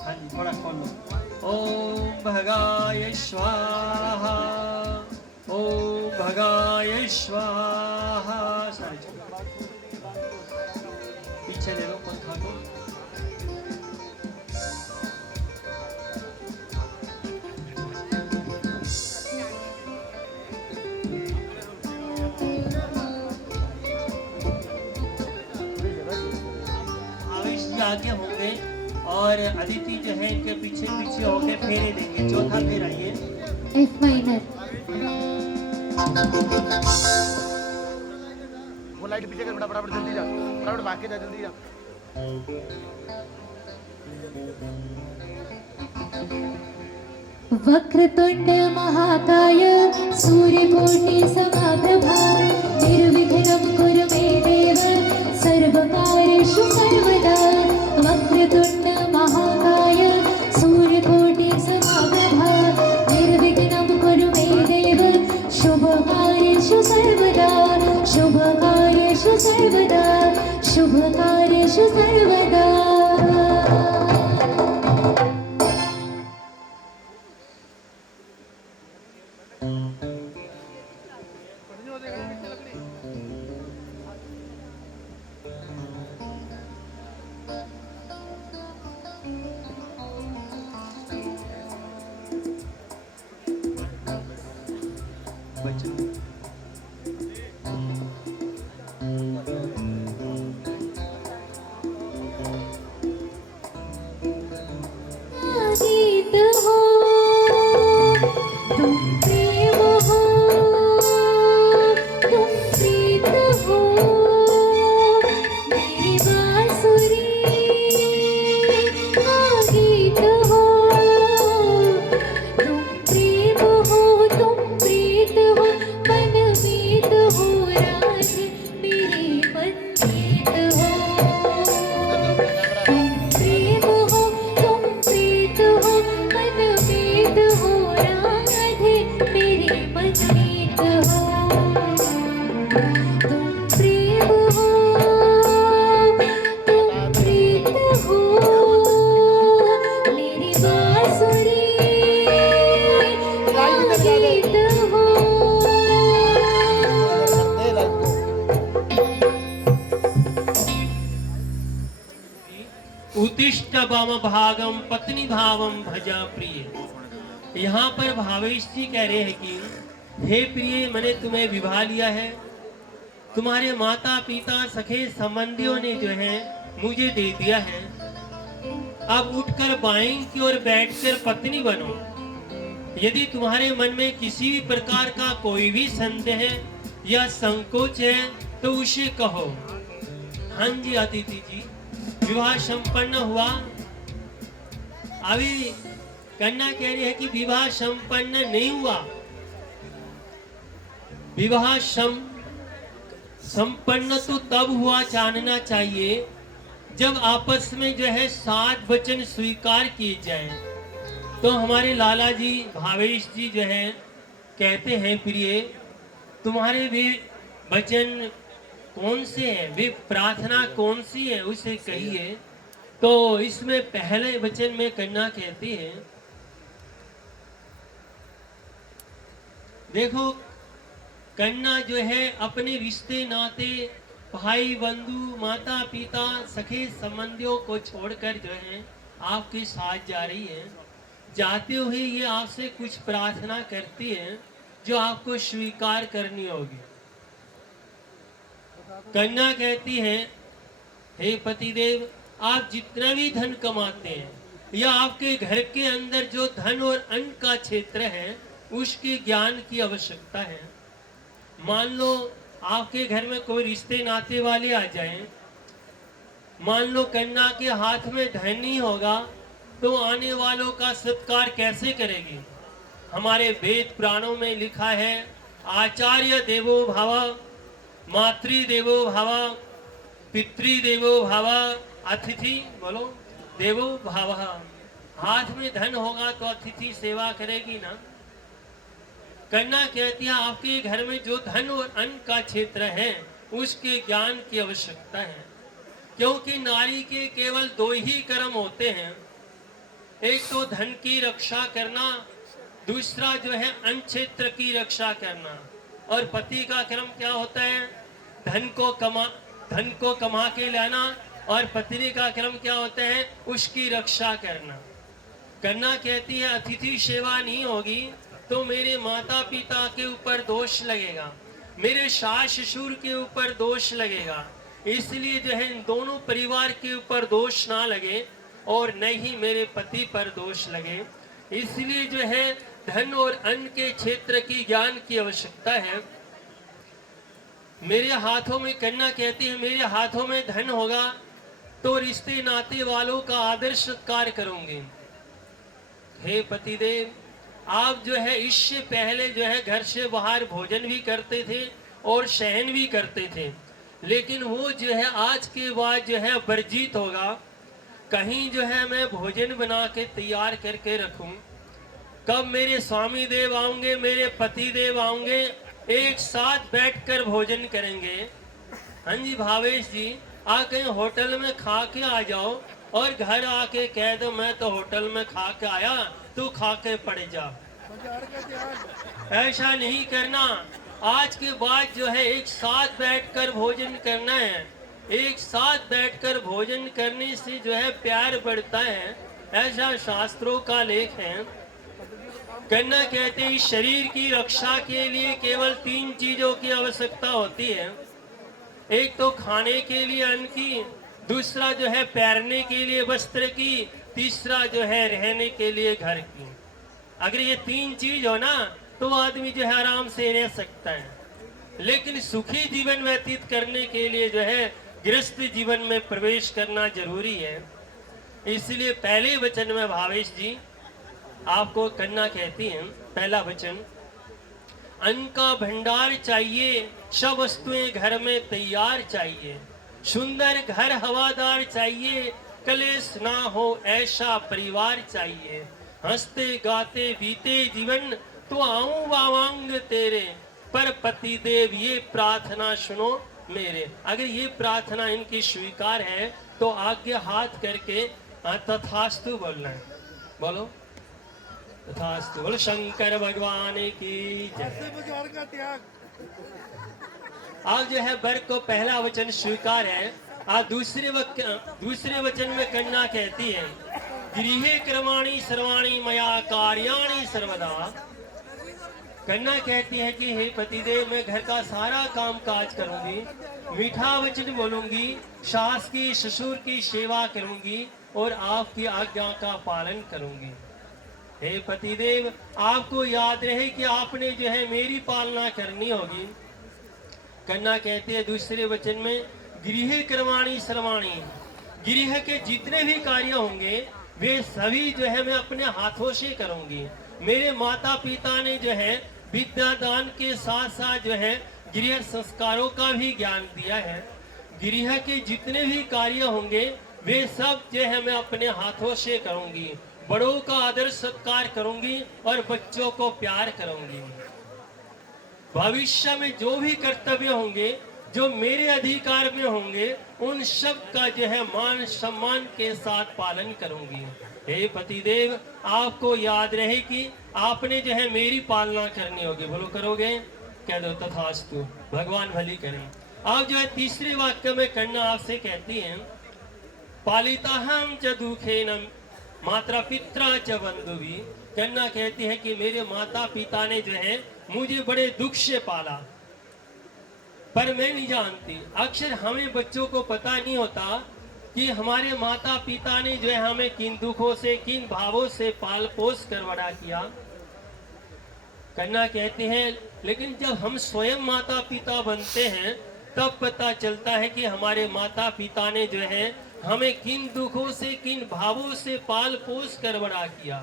हाँ जी, थोड़ा खोल लो। ओम भगाय स्वाहा ओम भगाय स्वाहा। सारे पीछे ले लो पंखा को। आवेश जी आगे होंगे और अदिति जो है इनके पीछे पीछे होके फेरे देंगे। चौथा फेरा ये एफ माइनर। वो लाइट पीछे कर बेटा, फटाफट जल्दी जा, फटाफट भाग के जा, जल्दी जा। वक्रतुंड महाकाय सूर्यकोटि समप्रभा निर्विघ्नं कुरु मे देव सर्वकार्येषु सर्वदा। वक्रतुंड महाकाय सूर्यकोटि समप्रभा निर्विघ्नं कुरु मे देव शुभकार्येषु सर्वदा शुभकार्येषु सर्वदा शुभकार्येषु सर्वदा। गीत हो तुम प्रेम हो तुम प्रीत हो मेरी बांसुरी। गीत हो तुम प्रेम हो तुम प्रीत हो मनमीत हो राधे मेरी मनमीत हो। तुम प्रेम हो तुम प्रीत हो मनमीत हो राधे मेरी मनमीत हो। तुम प्रेम हो तुम प्रीत हो मेरी बांसुरी। गीत हो उत्तिष्ठ वाम भागम पत्नी भावम भजा प्रिय। यहाँ पर भावेश जी कह रहे हैं कि हे प्रिय, मैंने तुम्हें विवाह लिया है, तुम्हारे माता पिता सखे संबंधियों ने जो है मुझे दे दिया है। अब उठकर बाएं की ओर बैठकर पत्नी बनो। यदि तुम्हारे मन में किसी भी प्रकार का कोई भी संदेह या संकोच है तो उसे कहो। हाँ जी अतिथि जी, विवाह संपन्न हुआ। अभी कन्या कह रही है कि विवाह संपन्न नहीं हुआ। विवाह संपन्न तो तब हुआ जानना चाहिए जब आपस में जो है 7 वचन स्वीकार किए जाएं। तो हमारे लाला जी भावेश जी जो है कहते हैं, प्रिय तुम्हारे वे वचन कौन से हैं, वे प्रार्थना कौन सी है उसे कहिए। तो इसमें पहले वचन में कन्या कहती है, देखो कन्या जो है अपने रिश्ते नाते भाई बंधु माता पिता सखे संबंधियों को छोड़कर जो है आपके साथ जा रही है। जाते हुए ये आपसे कुछ प्रार्थना करती है जो आपको स्वीकार करनी होगी। कन्या कहती है, हे पतिदेव, आप जितना भी धन कमाते हैं या आपके घर के अंदर जो धन और अन्न का क्षेत्र है उसके ज्ञान की आवश्यकता है। मान लो आपके घर में कोई रिश्ते नाते वाले आ जाएं, मान लो कन्या के हाथ में धन नहीं होगा तो आने वालों का सत्कार कैसे करेगी। हमारे वेद पुराणों में लिखा है, आचार्य देवो भव, मातृदेवो भव, पितृदेवो भव, अतिथि बोलो देवो भव। हाथ में धन होगा तो अतिथि सेवा करेगी ना। कन्या कहती है, आपके घर में जो धन और अन्न का क्षेत्र है उसके ज्ञान की आवश्यकता है, क्योंकि नारी के केवल 2 ही कर्म होते हैं। एक तो धन की रक्षा करना, दूसरा जो है अन्न क्षेत्र की रक्षा करना। और पति का कर्म क्या होता है, धन को कमा के लाना, और पत्नी का कर्म क्या होता है, उसकी रक्षा करना। कन्या कहती है, अतिथि सेवा नहीं होगी तो मेरे माता पिता के ऊपर दोष लगेगा, मेरे सास ससुर के ऊपर दोष लगेगा। इसलिए जो है इन दोनों परिवार के ऊपर दोष ना लगे और न ही मेरे पति पर दोष लगे। इसलिए जो है धन और अन्न के क्षेत्र की ज्ञान की आवश्यकता है। मेरे हाथों में, कन्या कहती है, मेरे हाथों में धन होगा तो रिश्ते नाते वालों का आदर सत्कार करूंगी। हे पतिदेव, आप जो है इससे पहले जो है घर से बाहर भोजन भी करते थे और शयन भी करते थे, लेकिन वो जो है आज के बाद जो है वर्जित होगा। कहीं जो है मैं भोजन बना के तैयार करके रखूं, कब मेरे स्वामी देव आएंगे, मेरे पति देव आएंगे, एक साथ बैठकर भोजन करेंगे। हाँ जी भावेश जी, आ कहीं होटल में खा के आ जाओ और घर आके कह दो मैं तो होटल में खा के आया, तू खा के पड़ जा। बाजार का त्याग। ऐसा नहीं करना। आज के बाद जो है एक साथ बैठकर भोजन करना है। एक साथ बैठकर भोजन करने से जो है प्यार बढ़ता है, ऐसा शास्त्रों का लेख है। कन्ना कहते हैं शरीर की रक्षा के लिए केवल 3 चीजों की आवश्यकता होती है। एक तो खाने के लिए अन्न की, दूसरा जो है पहनने के लिए वस्त्र की, तीसरा जो है रहने के लिए घर की। अगर ये 3 चीज हो ना तो आदमी जो है आराम से रह सकता है। लेकिन सुखी जीवन व्यतीत करने के लिए जो है गृहस्थ जीवन में प्रवेश करना जरूरी है। इसलिए पहले वचन में भावेश जी आपको कन्ना कहती हैं, पहला वचन, अन्न का भंडार चाहिए, सब वस्तुएं घर में तैयार चाहिए, सुंदर घर हवादार चाहिए, कलेश ना हो ऐसा परिवार चाहिए, हंसते गाते बीते जीवन तो आऊं वावांग तेरे, पर पति देव ये प्रार्थना सुनो मेरे। अगर ये प्रार्थना इनकी स्वीकार है तो आज्ञा हाथ करके तथास्तु बोलना है। बोलो तथास्तु। बोलो शंकर भगवान की जय। ऐसे बाजार का त्याग। अब जो है वर को पहला वचन स्वीकार है। आज दूसरे वचन में कन्या कहती है, गृहे कर्माणि सर्वाणि मया कार्याणि सर्वदा। कन्या कहती है कि हे पतिदेव, मैं घर का सारा काम काज करूंगी, मीठा वचन बोलूंगी, सास की ससुर की सेवा करूंगी और आपकी आज्ञा का पालन करूंगी। हे पतिदेव, आपको याद रहे कि आपने जो है मेरी पालना करनी होगी। कन्या कहती है दूसरे वचन में, गृह कर्माणि सर्वाणि, गृह के जितने भी कार्य होंगे वे सभी जो है मैं अपने हाथों से करूंगी। मेरे माता पिता ने जो है विद्यादान के साथ साथ जो है गृह संस्कारों का भी ज्ञान दिया है। गृह के जितने भी कार्य होंगे वे सब जो है मैं अपने हाथों से करूंगी। बड़ों का आदर सत्कार करूंगी और बच्चों को प्यार करूंगी। भविष्य में जो भी कर्तव्य होंगे जो मेरे अधिकार में होंगे उन सब का जो है मान सम्मान के साथ पालन करूंगी। हे पतिदेव, आपको याद रहे कि आपने जो है मेरी पालना करनी होगी। बोलो करोगे? कह दो तथास्तु, भगवान भली करें। आप जो है तीसरे वाक्य में कन्या आपसे कहती हैं, पालिताहम च दुखेन मात्रा पित्रा च बंधुवी। कन्या कहती है कि मेरे माता पिता ने जो है मुझे बड़े दुख से पाला, पर मैं नहीं जानती। अक्सर हमें बच्चों को पता नहीं होता कि हमारे माता पिता ने जो है हमें किन दुखों से किन भावों से पाल पोस कर बड़ा किया। कन्या कहती है लेकिन जब हम स्वयं माता पिता बनते हैं तब पता चलता है कि हमारे माता पिता ने जो है हमें किन दुखों से किन भावों से पाल पोस कर बड़ा किया।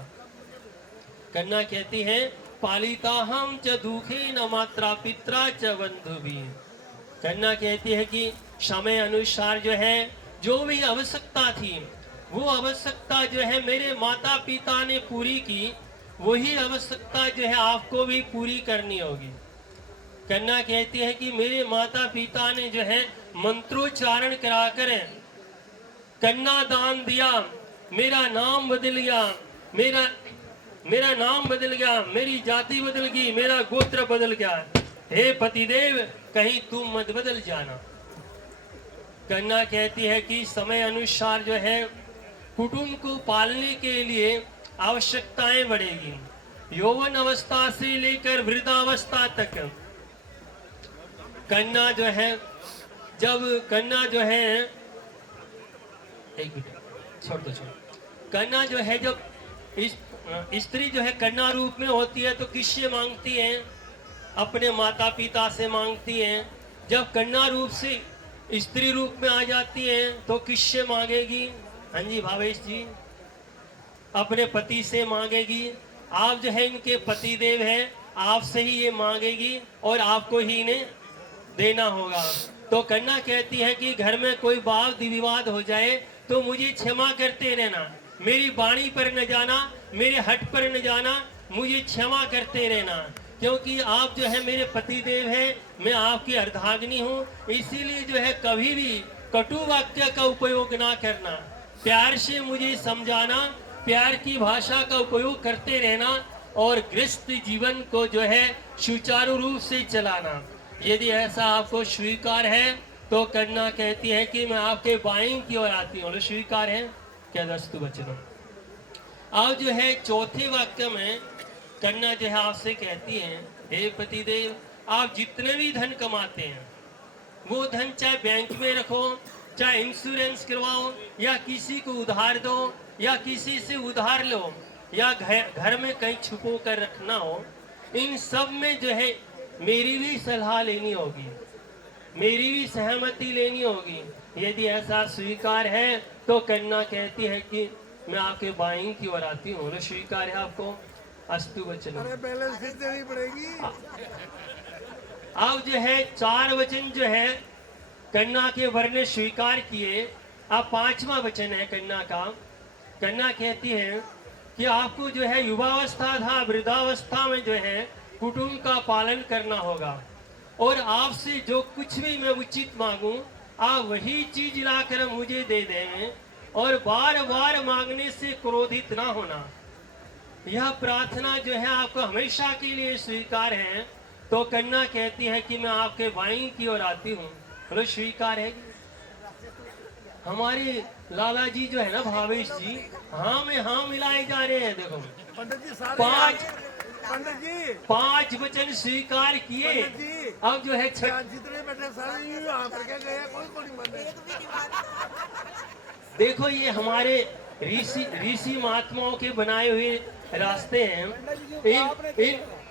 कन्या कहती है, पालिता हम च दुखे न मात्रा पित्रा च बंधुभी। कन्या कहती है कि समय अनुसार जो है जो भी आवश्यकता थी वो आवश्यकता जो है मेरे माता पिता ने पूरी की, वही आवश्यकता जो है आपको भी पूरी करनी होगी। कन्या कहती है कि मेरे माता पिता ने जो है मंत्रोच्चारण कराकर कन्या दान दिया, मेरा नाम बदल गया, मेरा नाम बदल गया, मेरी जाति बदल गई, मेरा गोत्र बदल गया। हे पतिदेव, कहीं तुम मत बदल जाना। कन्या कहती है कि समय अनुसार जो है कुटुंब को पालने के लिए आवश्यकताएं बढ़ेगी। यौवन अवस्था से लेकर वृद्धावस्था तक कन्या जो है एक मिनट छोड़ दो। कन्या जो है जब स्त्री जो है कन्या रूप में होती है तो किससे मांगती है? अपने माता पिता से मांगती है। जब कन्या रूप से स्त्री रूप में आ जाती है तो किससे मांगेगी? हाँ जी भावेश जी, अपने पति से मांगेगी। आप जो है इनके पति देव हैं, आपसे ही ये मांगेगी और आपको ही इन्हें देना होगा। तो कन्या कहती है कि घर में कोई वाद विवाद हो जाए तो मुझे क्षमा करते रहना, मेरी वाणी पर न जाना, मेरे हट पर न जाना, मुझे क्षमा करते रहना। क्योंकि आप जो है मेरे पति देव हैं, मैं आपकी अर्धांगिनी हूँ, इसीलिए जो है कभी भी कटु वाक्य का उपयोग ना करना, प्यार से मुझे समझाना, प्यार की भाषा का उपयोग करते रहना और गृहस्थ जीवन को जो है सुचारू रूप से चलाना। यदि ऐसा आपको स्वीकार है तो कन्या कहती है कि मैं आपके बाईं की ओर आती हूँ। स्वीकार है क्या दस्तु बचनों? आप जो है चौथे वाक्य में कन्या जो है आपसे कहती है, हे पतिदेव, आप जितने भी धन कमाते हैं वो धन चाहे बैंक में रखो, चाहे इंश्योरेंस करवाओ, या किसी को उधार दो, या किसी से उधार लो, या घर में कहीं छुपो कर रखना हो, इन सब में जो है मेरी भी सलाह लेनी होगी, मेरी भी सहमति लेनी होगी। यदि ऐसा स्वीकार है तो कन्या कहती है कि मैं आपके बाईं की ओर आती हूँ। स्वीकार है आपको? अस्तु वचन। अरे बैलेंस शीट देनी पड़ेगी। अब जो है 4 वचन जो है कन्या के वर ने स्वीकार किए। अब 5वां वचन है कन्या का। कन्या कहती है कि आपको जो है युवावस्था था वृद्धावस्था में जो है कुटुंब का पालन करना होगा, और आपसे जो कुछ भी मैं उचित मांगूं आप वही चीज लाकर मुझे दे दें, और बार बार मांगने से क्रोधित ना होना। यह प्रार्थना जो है आपको हमेशा के लिए स्वीकार है। तो कन्या कहती है कि मैं आपके बाईं की ओर आती हूँ। बोलो स्वीकार है? हमारे लाला जी जो है ना भावेश जी, हाँ में हाँ मिलाए जा रहे हैं। देखो पंडित जी सारे पंडित जी 5 वचन स्वीकार किए। पंडित जी अब जो है जितने बैठे सारे यहाँ पर क्या गया, कोई नहीं बंद है। देखो ये हमारे ऋषि महात्माओं के बनाए हुए रास्ते हैं।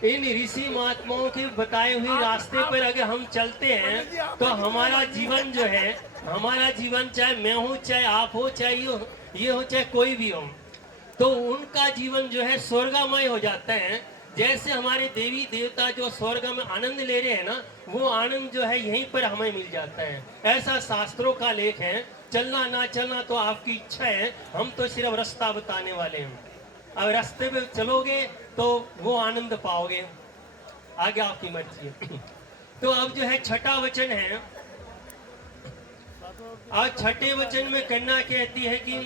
इन ऋषि महात्माओं के बताए हुए रास्ते पर अगर हम चलते हैं तो हमारा जीवन जो है, हमारा जीवन चाहे मैं हूँ, चाहे आप हो, चाहे ये हो, चाहे कोई भी हो, तो उनका जीवन जो है स्वर्गमय हो जाता है। जैसे हमारे देवी देवता जो स्वर्ग में आनंद ले रहे हैं ना, वो आनंद जो है यहीं पर हमें मिल जाता है। ऐसा शास्त्रों का लेख है। चलना ना चलना तो आपकी इच्छा है, हम तो सिर्फ रास्ता बताने वाले हैं। अब रास्ते पे चलोगे तो वो आनंद पाओगे, आगे आपकी मर्जी है। तो अब जो है 6ठा वचन है। आज 6ठे वचन में कन्या कहती है कि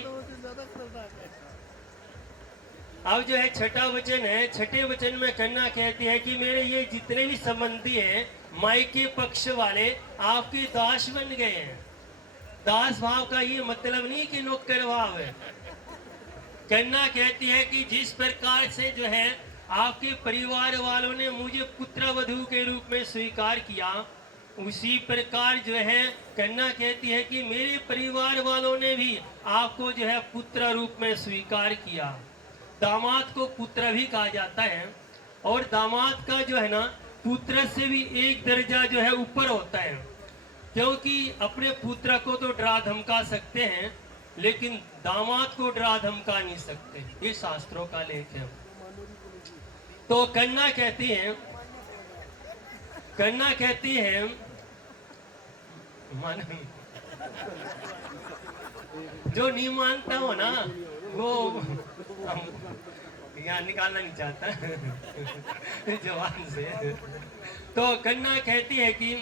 अब जो है 6ठा वचन है। 6ठे वचन में कन्या कहती है कि मेरे ये जितने भी संबंधी हैं मायके पक्ष वाले आपके दास बन गए हैं। दास भाव का ये मतलब नहीं कि नौकर भाव है। कन्या कहती है कि जिस प्रकार से जो है आपके परिवार वालों ने मुझे पुत्र वधू के रूप में स्वीकार किया, उसी प्रकार जो है कन्या कहती है कि मेरे परिवार वालों ने भी आपको जो है पुत्र रूप में स्वीकार किया। दामाद को पुत्र भी कहा जाता है, और दामाद का जो है ना पुत्र से भी एक दर्जा जो है ऊपर होता है, क्योंकि अपने पुत्र को तो डरा धमका सकते हैं लेकिन दामाद को डरा धमका नहीं सकते। ये शास्त्रों का लेख है। तो कन्या कहती है जो नहीं मानता हो ना वो यहाँ निकालना नहीं चाहता जवान से। तो कन्या कहती है कि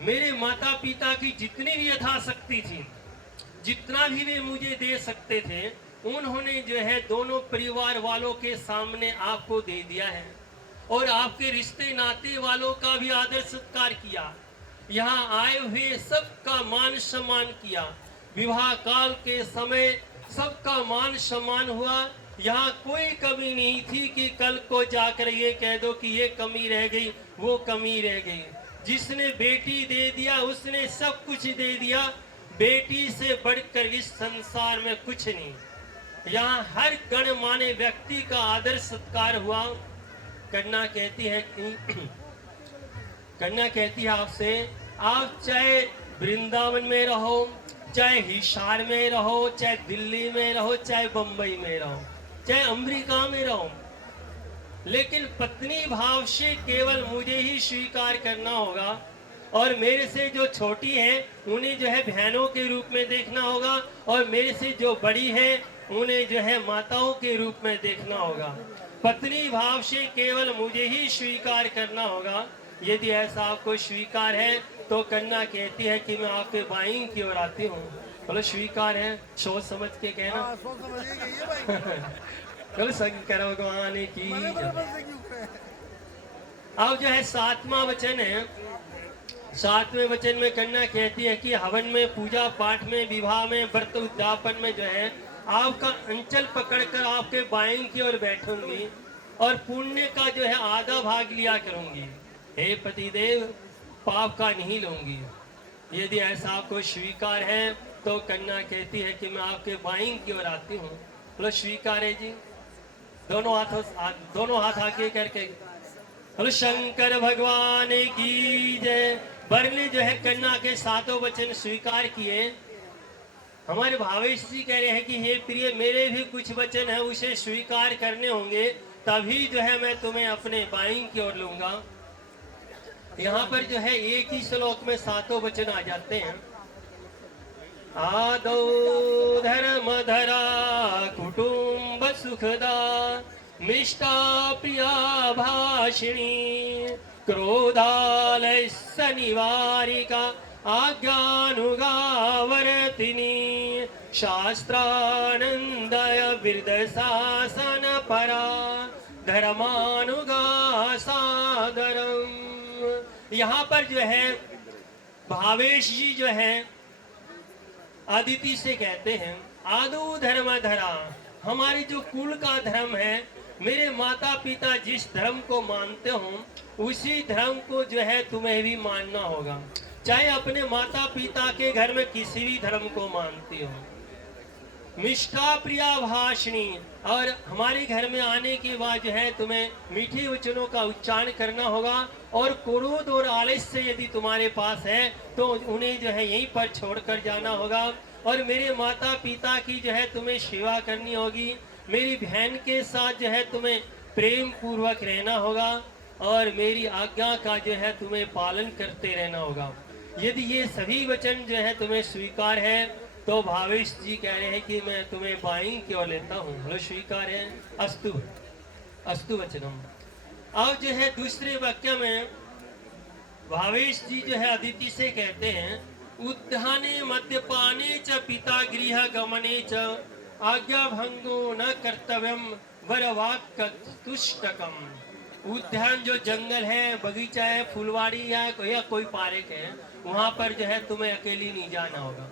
मेरे माता पिता की जितनी भी यथाशक्ति थी, जितना भी वे मुझे दे सकते थे, उन्होंने जो है दोनों परिवार वालों के सामने आपको दे दिया है, और आपके रिश्ते नाते वालों का भी आदर सत्कार किया। यहाँ आए हुए सबका मान सम्मान किया। विवाह काल के समय सबका मान सम्मान हुआ। यहाँ कोई कमी नहीं थी कि कल को जाकर ये कह दो कि ये कमी रह गई, वो कमी रह गई। जिसने बेटी दे दिया उसने सब कुछ दे दिया। बेटी से बढ़कर इस संसार में कुछ नहीं। यहाँ हर गणमान्य व्यक्ति का आदर सत्कार हुआ। कन्या कहती है आपसे, आप चाहे वृंदावन में रहो, चाहे हिसार में रहो, चाहे दिल्ली में रहो, चाहे बंबई में रहो, चाहे अमेरिका में रहो, लेकिन पत्नी भाव से केवल मुझे ही स्वीकार करना होगा, और मेरे से जो छोटी है उन्हें जो है बहनों के रूप में देखना होगा, और मेरे से जो बड़ी है उन्हें जो है माताओं के रूप में देखना होगा। पत्नी भाव से केवल मुझे ही स्वीकार करना होगा। यदि ऐसा आपको स्वीकार है तो कन्या कहती है कि मैं आपके बाईं की ओर आती हूँ। बोलो स्वीकार है, सोच समझ के कहना। हाँ, सोच समझिए कि ये भाई बोलो शंकर भगवान की मैंने जय। बराबर से क्यों करे? अब जो है 7वां वचन है, 7वें वचन में कन्या कहती है कि हवन में, पूजा पाठ में, विवाह में, व्रत उद्यापन में जो है आपका अंचल पकड़कर आपके बाईं की ओर बैठूंगी और पुण्य का जो है आधा भाग लिया करूंगी। हे पतिदेव, पाप का नहीं लूंगी। यदि ऐसा आपको स्वीकार है तो कन्या कहती है कि मैं आपके बाईं की ओर आती हूँ। बोलो स्वीकार है जी। दोनों हाथ आगे करके बोलो शंकर भगवान की जय। वर ने जो है कन्या के 7 वचन स्वीकार किए। हमारे भावेश जी कह रहे हैं कि हे प्रिय, मेरे भी कुछ वचन है उसे स्वीकार करने होंगे, तभी जो है मैं तुम्हें अपने बाईं की ओर लूंगा। यहाँ पर जो है एक ही श्लोक में 7 वचन आ जाते हैं। आदौ धर्म धरा कुटुंब सुखदा मिष्टा प्रिया भाषिणी क्रोधालय निवारिका आज्ञानुगावर्तिनी शास्त्रानंदय वृद्ध शासन परा धर्मानुगा सादरम। यहाँ पर जो है भावेश जी जो है अदिति से कहते हैं आदो धर्म धरा, हमारी जो कुल का धर्म है, मेरे माता पिता जिस धर्म को मानते हो उसी धर्म को जो है तुम्हें भी मानना होगा। चाहे अपने माता पिता के घर में किसी भी धर्म को मानती हो। मिष्ठा प्रिया भाषिणी, और हमारे घर में आने के बाद जो है तुम्हें मीठे वचनों का उच्चारण करना होगा। और क्रोध और आलस्य यदि तुम्हारे पास है तो उन्हें जो है यहीं पर छोड़कर जाना होगा। और मेरे माता पिता की जो है तुम्हें सेवा करनी होगी। मेरी बहन के साथ जो है तुम्हें प्रेम पूर्वक रहना होगा और मेरी आज्ञा का जो है तुम्हें पालन करते रहना होगा। यदि ये सभी वचन जो है तुम्हें स्वीकार है तो भावेश जी कह रहे हैं कि मैं तुम्हें बाईं की ओर लेता हूँ। बोलो स्वीकार है। अस्तु अस्तु वचनम। अब जो है दूसरे वाक्य में भावेश जी जो है अदिति से कहते हैं उद्याने मद्यपाने च पिता गृह गमने च आज्ञा भंगो न कर्तव्यम वरवाक् तुष्टकम। उद्यान जो जंगल है, बगीचा है, फुलवाड़ी है या कोई पार्क है, वहाँ पर जो है तुम्हें अकेली नहीं जाना होगा।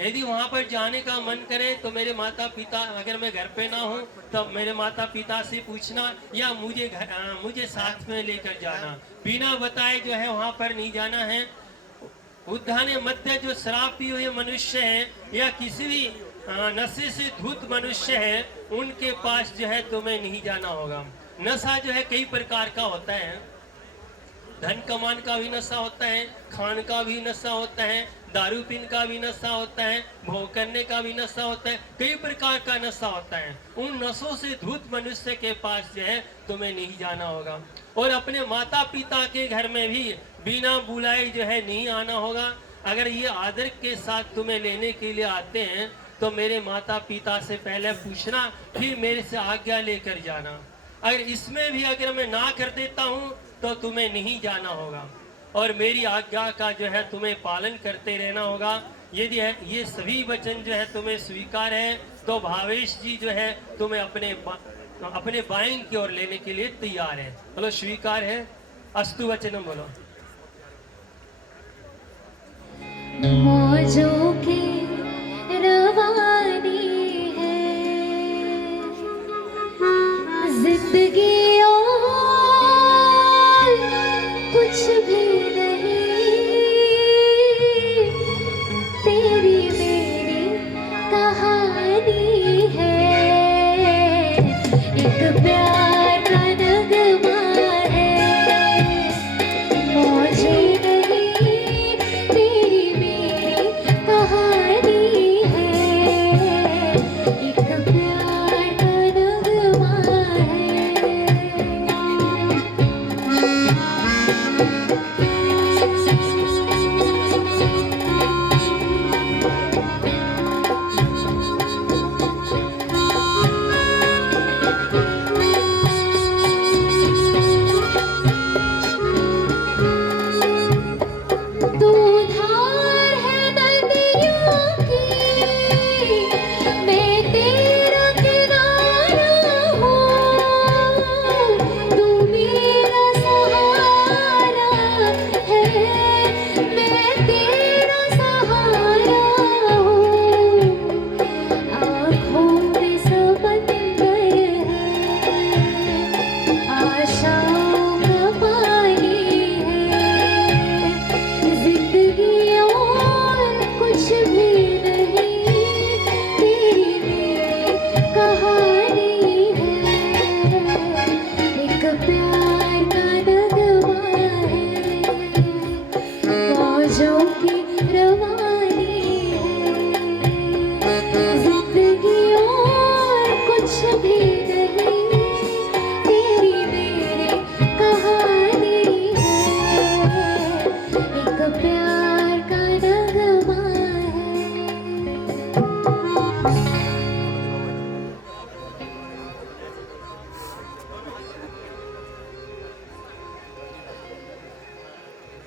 यदि वहाँ पर जाने का मन करे तो मेरे माता पिता, अगर मैं घर पे ना हूँ तो मेरे माता पिता से पूछना या मुझे साथ में लेकर जाना। बिना बताए जो है वहाँ पर नहीं जाना है। उद्याने मध्य जो शराब पिए हुए मनुष्य है या किसी भी नशे से धुत मनुष्य है उनके पास जो है तुम्हें नहीं जाना होगा। नशा जो है कई प्रकार का होता है। धन कमान का भी नशा होता है, खान का भी नशा होता है, दारू पीने का भी नशा होता है, भोग करने का भी नशा होता है, कई प्रकार का नशा होता है। उन नशों से धुत मनुष्य के पास जो है तुम्हें नहीं जाना होगा। और अपने माता पिता के घर में भी बिना बुलाए जो है नहीं आना होगा। अगर ये आदर के साथ तुम्हें लेने के लिए आते हैं तो मेरे माता पिता से पहले पूछना, फिर मेरे से आज्ञा लेकर जाना। अगर इसमें भी अगर मैं ना कर देता हूँ तो तुम्हें नहीं जाना होगा और मेरी आज्ञा का जो है तुम्हें पालन करते रहना होगा। यदि ये सभी वचन जो है तुम्हें स्वीकार है तो भावेश जी जो है तुम्हें अपने बाईं की ओर लेने के लिए तैयार है। बोलो स्वीकार है। अस्तु वचनम बोलो। मौजों की रवानी है जिंदगी और कुछ भी नहीं, तेरी मेरी कहानी है। एक प्यार का नगमा है, मौजे नहीं, तेरी मेरी कहानी है। एक प्यार का नगमा है।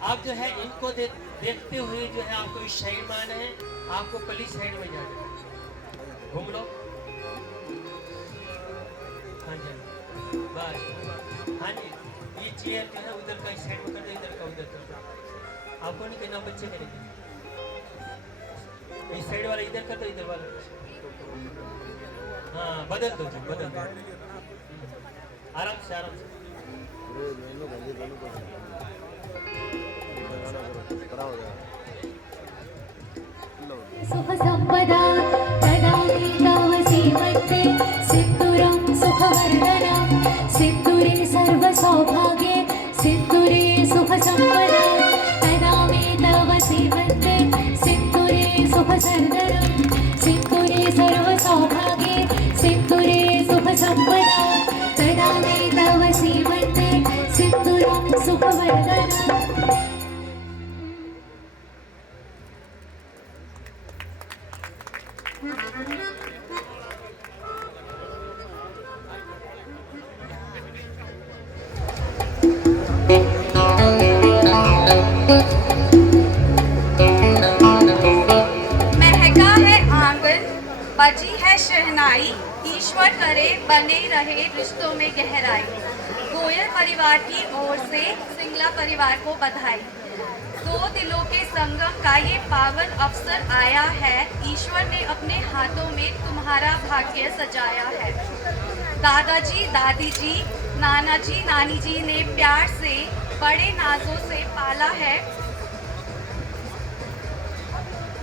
आप जो है इनको देखते हुए जो है आपको इस साइड में आना है, आपको पली साइड में जाना है। घूम लो। हाँ जी बस। हाँ जी ये चेयर जो है उधर का इस साइड में कर दो, इधर का उधर कर। आपको नहीं करना, बच्चे करेंगे। इस साइड वाला इधर कर दो, इधर वाला हाँ बदल दो, बदल दो आराम से आराम से। सुख संपदा तदामि तव सीमन्ते सिद्धुरं सुखवर्धनं सिद्धुरे सर्व सौभाग्ये सिद्धुरे सुख संपदा तदामि तव सीमन्ते सिद्धुरे सुख सर्वधनं सिद्धुरे सर्व सौभाग्ये सिद्धुरे सुख संपदा तदामि तव सीमन्ते सिद्धुरं सुखवर्धनं। महका है आंगन, बजी है शहनाई, ईश्वर करे बने रहे रिश्तों में गहराई। गोयल परिवार की ओर से सिंगला परिवार को बधाई। दो दिलों के संगम का ये पावन अवसर आया है, ईश्वर ने अपने हाथों में तुम्हारा भाग्य सजाया है। दादाजी दादी जी नाना जी नानी जी ने प्यार से बड़े नाजों से पाला है,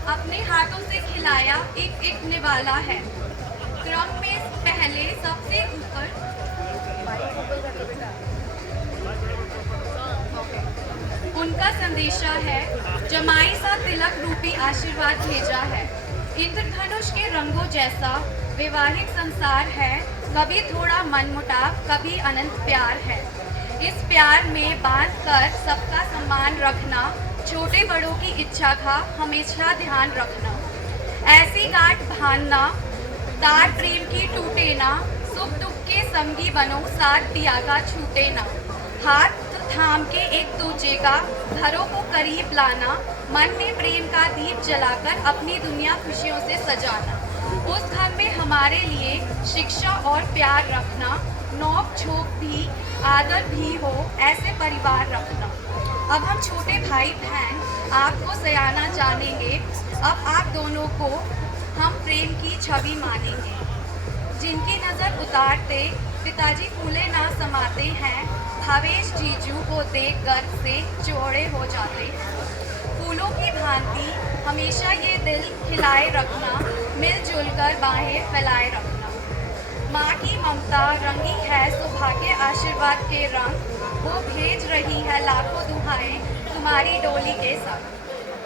अपने हाथों से खिलाया एक एक निवाला है। क्रम में पहले सबसे ऊपर उनका संदेशा है, जमाई सा तिलक रूपी आशीर्वाद भेजा है। इंद्रधनुष के रंगों जैसा वैवाहिक संसार है, कभी थोड़ा मनमुटाव कभी अनंत प्यार है। इस प्यार में बांध कर सबका सम्मान रखना, छोटे बड़ों की इच्छा का हमेशा ध्यान रखना। ऐसी गांठ बांधना तार प्रेम की टूटे ना, सुख दुख के संगी बनो साथ दिया का छूटे ना। हाथ थाम के एक दूजे का घरों को करीब लाना, मन में प्रेम का दीप जलाकर अपनी दुनिया खुशियों से सजाना। उस घर में हमारे लिए शिक्षा और प्यार रखना, नोक झोंक भी आदर भी हो ऐसे परिवार रखना। अब हम छोटे भाई बहन आपको सयाना जानेंगे, अब आप दोनों को हम प्रेम की छवि मानेंगे। जिनकी नज़र उतारते पिताजी फूले ना समाते हैं, भावेश जीजू को देख गर्व से चौड़े हो जाते हैं। फूलों की भांति हमेशा ये दिल खिलाए रखना, मिलजुल कर बाहें फैलाए रखना। माँ की ममता रंगी है सौभाग्य आशीर्वाद के रंग, वो भेज रही है लाखों दुहाएं तुम्हारी डोली के संग।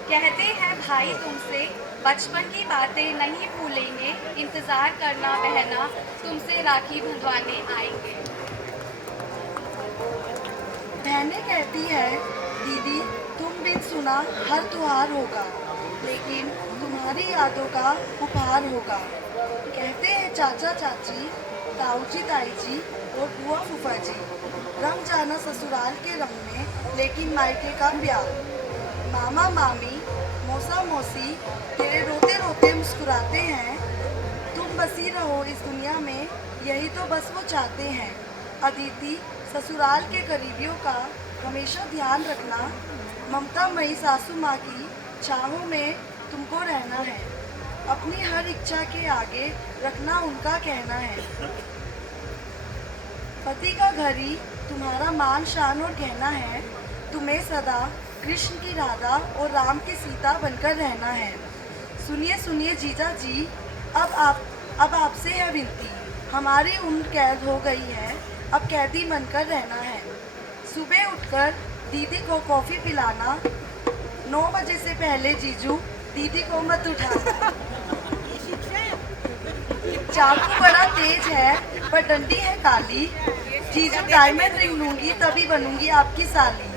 कहते हैं भाई तुमसे बचपन की बातें नहीं भूलेंगे, इंतज़ार करना बहना तुमसे राखी बंधवाने आएंगे। बहनें कहती है, दीदी तुम बिन सुना हर त्योहार होगा, लेकिन तुम्हारी यादों का उपहार होगा। कहते हैं चाचा चाची, ताऊ जी ताई जी और बुआ फूफा जी, रंग जाना ससुराल के रंग में लेकिन मायके का प्यार। मामा मामी मौसा मौसी तेरे रोते रोते मुस्कुराते हैं, तुम बसी रहो इस दुनिया में यही तो बस वो चाहते हैं। अदिति ससुराल के करीबियों का हमेशा ध्यान रखना, ममता मई सासू माँ की छाहों में तुमको रहना है। अपनी हर इच्छा के आगे रखना उनका कहना है। पति का घर ही तुम्हारा मान शान और गहना है, तुम्हें सदा कृष्ण की राधा और राम की सीता बनकर रहना है। सुनिए सुनिए जीजा जी, अब आपसे है विनती, हमारी उम्र कैद हो गई है, अब कैदी बनकर रहना है। सुबह उठकर दीदी को कॉफ़ी पिलाना, 9 बजे से पहले जीजू दीदी को मत उठाना। चाकू बड़ा तेज है पर डंडी है काली, जीजू डायमंड रिंग लूंगी तभी बनूंगी आपकी साली।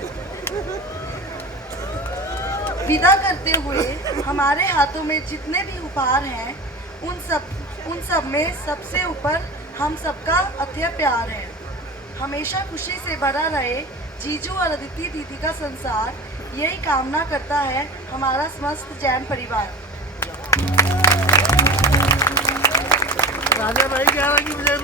विदा करते हुए हमारे हाथों में जितने भी उपहार हैं, उन सब में सबसे ऊपर हम सबका अथय प्यार है। हमेशा खुशी से भरा रहे जीजू और अदिति दीदी का संसार, यही कामना करता है हमारा समस्त जैन परिवार। राजा भाई कह रहा कि मुझे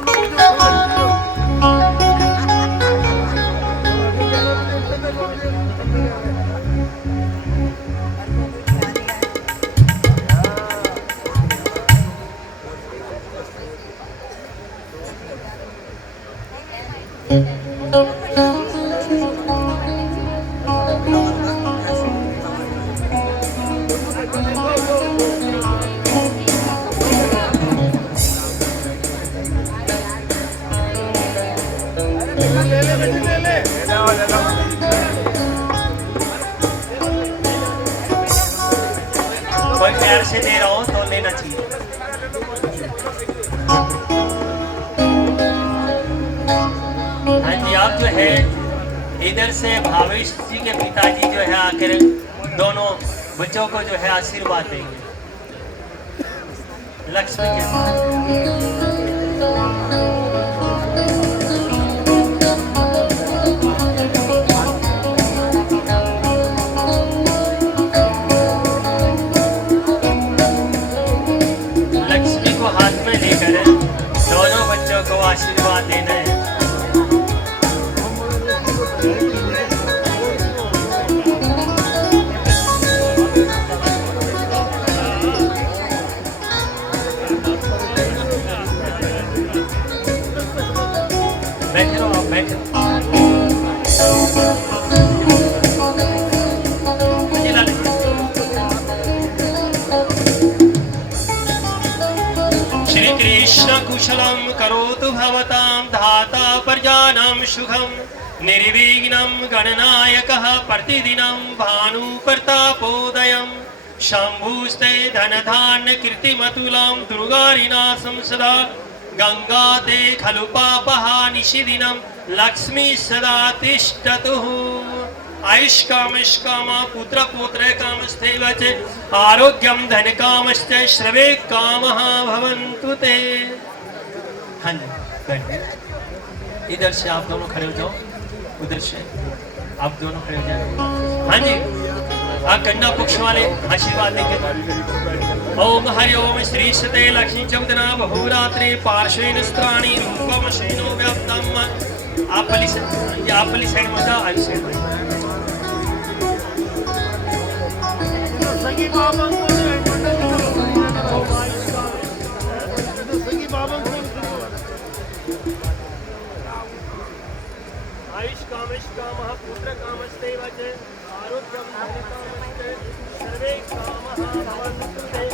कोई प्यार से दे रहा हूँ तो लेना चाहिए। हाँ जी, आप जो है इधर से भावेश जी के पिताजी जो है आकर दोनों बच्चों को जो है आशीर्वाद देंगे। लक्ष्मी के साथ लक्ष्मी को हाथ में लेकर दोनों बच्चों को आशीर्वाद देना है। बैठे रहो आप, बैठे रहो। श्री कृष्ण कुशलम करोतु भवतां धाता प्रजानां सुखम निर्विघ्नं गणनायकः प्रतिदिनं भानुप्रतापोदयं शम्भुस्ते धनधान्य कीर्तिमतुलं दुर्गारिनाशं सदा गंगाते खलु पापः निशिदिनं लक्ष्मी सदा तिष्ठतुः। आयुष्कामश्काम पुत्र पुत्र कामस्तेव च आरोग्यम धन कामश्च श्रवे कामः भवन्तु ते। हाँ जी, बैठ। इधर से आप दोनों खड़े हो जाओ, उधर से आप दोनों खड़े हो जाओ। हाँ जी, आप कन्या पक्ष वाले आशीर्वाद देंगे। ओम हरि ओम श्री सते लक्ष्मी चौदना बहुरात्रि पार्श्वेन स्त्राणी रूपम शेनो व्याप्तम। आप वाली साइड में जाओ, आई साइड में। सगी बाबा सगी बाबा आयुष कामेश कामः पुत्र कामस्ते वच आरोग्यम धन कामस्ते सर्वे कामः भवन्तु ते।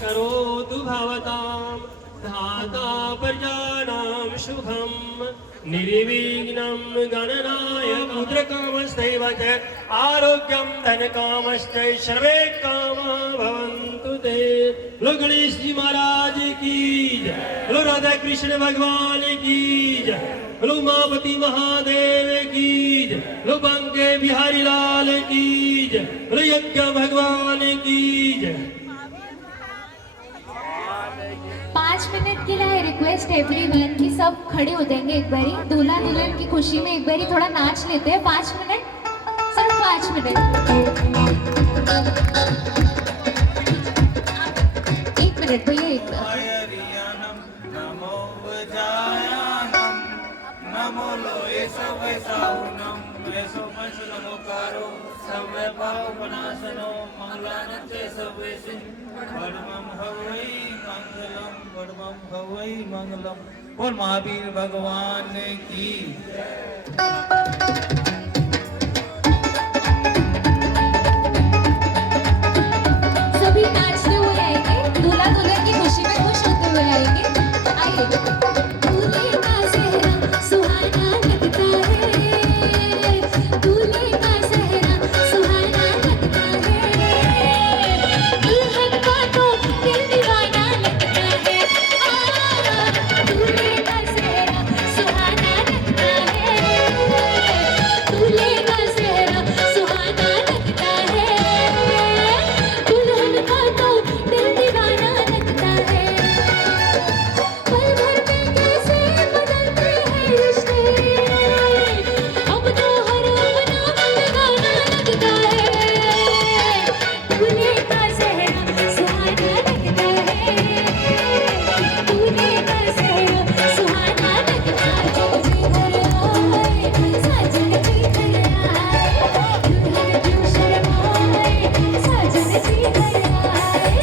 करोतु भवतां धाता प्रजानां शुभं निर्विघ्नं गणनाय पुत्रकामस्तैव च आरोग्यं धनकामश्च सर्वे कामा भवन्तु ते बोलो गणेश जी महाराज की जय, बोलो राधा कृष्ण भगवान की जय, बोलो उमापति महादेव की जय, बोलो बंके बिहारी लाल की जय, बोलो यज्ञ भगवान की जय। 5 मिनट के लिए रिक्वेस्ट एवरीवन कि सब खड़े हो जाएंगे एक बारी, दूल्हा दुल्हन की खुशी में एक बारी थोड़ा नाच लेते हैं। 5 मिनट, सिर्फ 5 मिनट। 1 मिनट भैया, 1 मिनट। नमो वजायानम नमो लोए सवे साहुनम वैसो पंच नमोकारो सवे पाव वनाशनो मंगलानते सवे सिन परमम हवै मंगलम बोल महावीर भगवान की सभी नाचते हुए आएंगे, दूल्हा दुल्हन की खुशी में खुश होते हुए आएंगे। आइए। दूल्हे का सेहरा सुहाना लगता है, दूल्हे का सेहरा सुहाना लगता है, दुल्हन का तो दिल दीवाना लगता है। दूल्हे का सेहरा सुहाना लगता है, दूल्हे का सेहरा सुहाना लगता है, दुल्हन का तो दिल दीवाना लगता है। पल भर में कैसे बदलते हैं रिश्ते, अब तो हर अपना गाना लगता है। दूल्हे का सेहरा सुहाना लगता है, दूल्हे का सेहरा सुहाना लगता है। जी घर आए, साजन जी घर आए, दुल्हन क्यों शर्माए, साजन जी घर आए।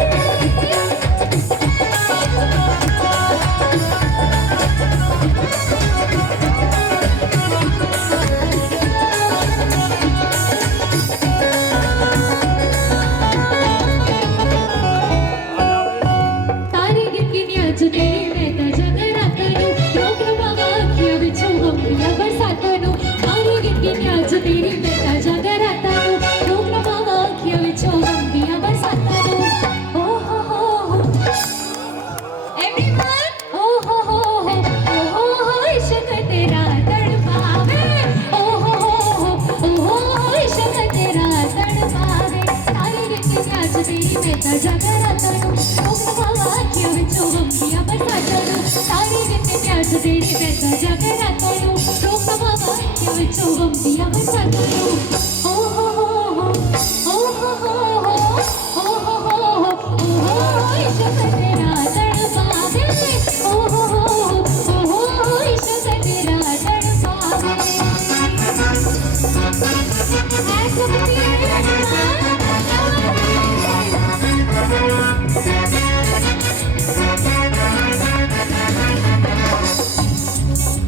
तारे गिनगिनियाच तेरी मैं ता जगरातनु, रोग बाबा किया बिछो हम या बरसातनु। तारे गिनगिनियाच तेरी मैं ता जगरातनु, रोग बाबा किया बिछो हम या बरसातनु। ओ हो एवरीवन, ओ हो इश्क तेरा तड़पावे, ओ हो इश्क तेरा तड़पावे। तारे गिनगिनियाच तेरी मैं ता जगरातनु, रोग बाबा किया बिछो हम या बरसातनु। तारे गिनगिनियाच तेरी मैं ता जगरातनु, रोग बाबा किया बिछो हम या बरसातनु। ओ हो इश्क तेरा तड़पावे, ओ हो इश्क तेरा तड़पावे। ऐसा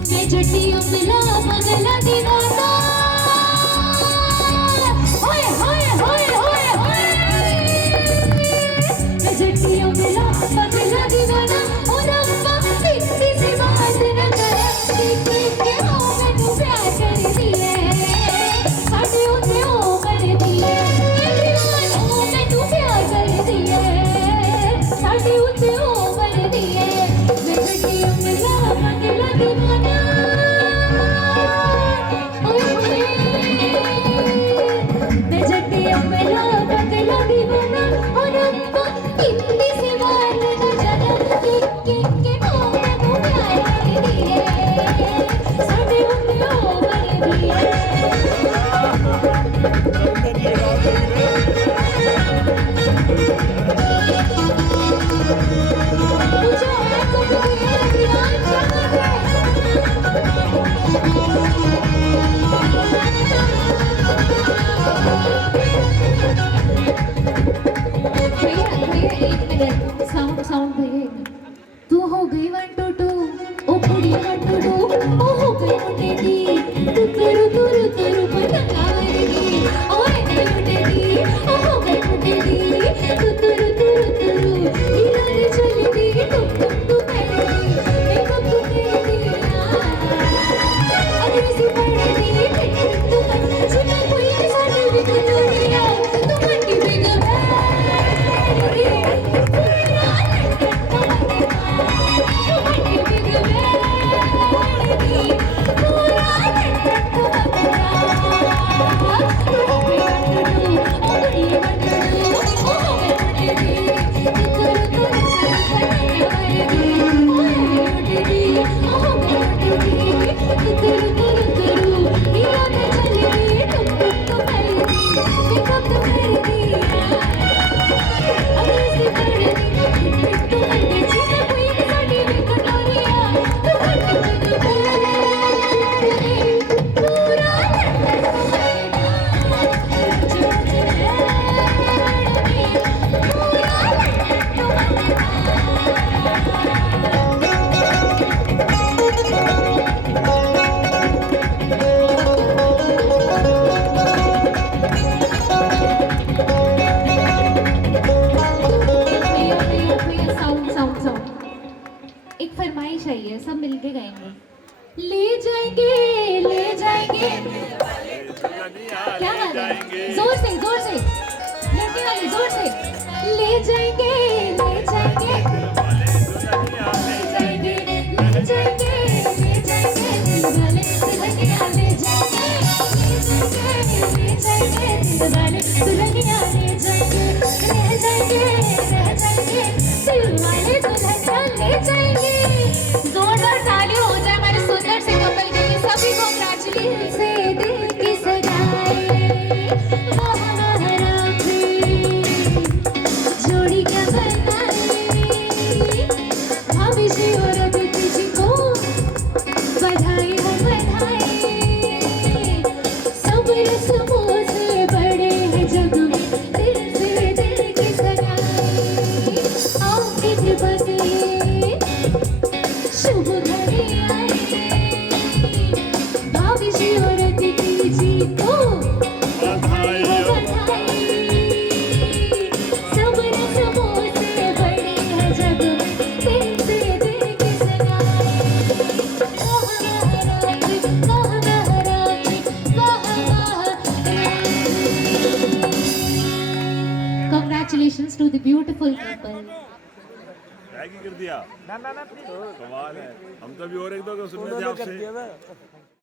मैं जटियों मिला पगला दीवाना, होए होए होए होए होए। मैं जटियों मिला पगला दीवाना, और अम्मा इतनी सी बात न करे, कि ओ मैनू प्यार कर दिए, साडे उत्ते ओ कर दिए, एवरीवन ओ मैनू प्यार कर दिए, साडे उत्ते ओ कर दिए। मैं जटियों मिला पगला दीवाना, मैं जटियों मिला पगला दीवाना, और अम्मा इतनी सी बात न जाने, कि ओ मैनू प्यार कर दिए, साडे उत्ते ओ कर दिए। मुझे ऐसा कोई साउंड भैया, तू हो गई 1 2 2, ओ कुड़ी 1 2 2, ओ हो गई मुंडे दी, तू तुरु तुरु तुरु पतंगा वर्गी, ओए नहीं मुंडे दी, ओ हो गई मुंडे दी, तू तुरु तुरु तुरु, इलाने चली दी, तुम पहले दी, मेकअप तू मेरी दी, अग्रेसिव पड़े दी, तू पन्ना सुना कोई सारे विकलोड़िया, तू मंडी big bag, sound sound sound. एक फरमाइश आई है, सब मिलके गाएंगे। ले जाएंगे ले जाएंगे, क्या बात है, जोर से लड़के वाले जोर से। ले जाएंगे ले जाएंगे ले जाएंगे ले जाएंगे ले जाएंगे दिलवाले दुल्हनिया ले जाएंगे ले जाएंगे दिलवाले दुल्हनिया ले जाएंगे दिलवाले दुल्हनिया ले जाएंगे। जोरदार ताली हो जाए हमारे सुंदर से कपल के लिए, सभी को कांग्रेचुलेशन से दिल की सगाई वाह वाह राखी जोड़ी क्या बनाई भविष्य और अदिति जी को बधाई हो बधाई। सब रस्मों से बड़े हैं जग में दिल से दिल की सगाई। आपकी कृपा से शुभ घड़ी आई भविष्य और अदिति जी को बधाई हो बधाई। सब रस्मों से बड़े हैं जग में दिल से दिल की सगाई। वाह वाह राखी वाह वाह राखी। Congratulations to the beautiful couple. क्या कर दिया कमाल है। हम तो अभी और एक दो को सुनने थे आपसे।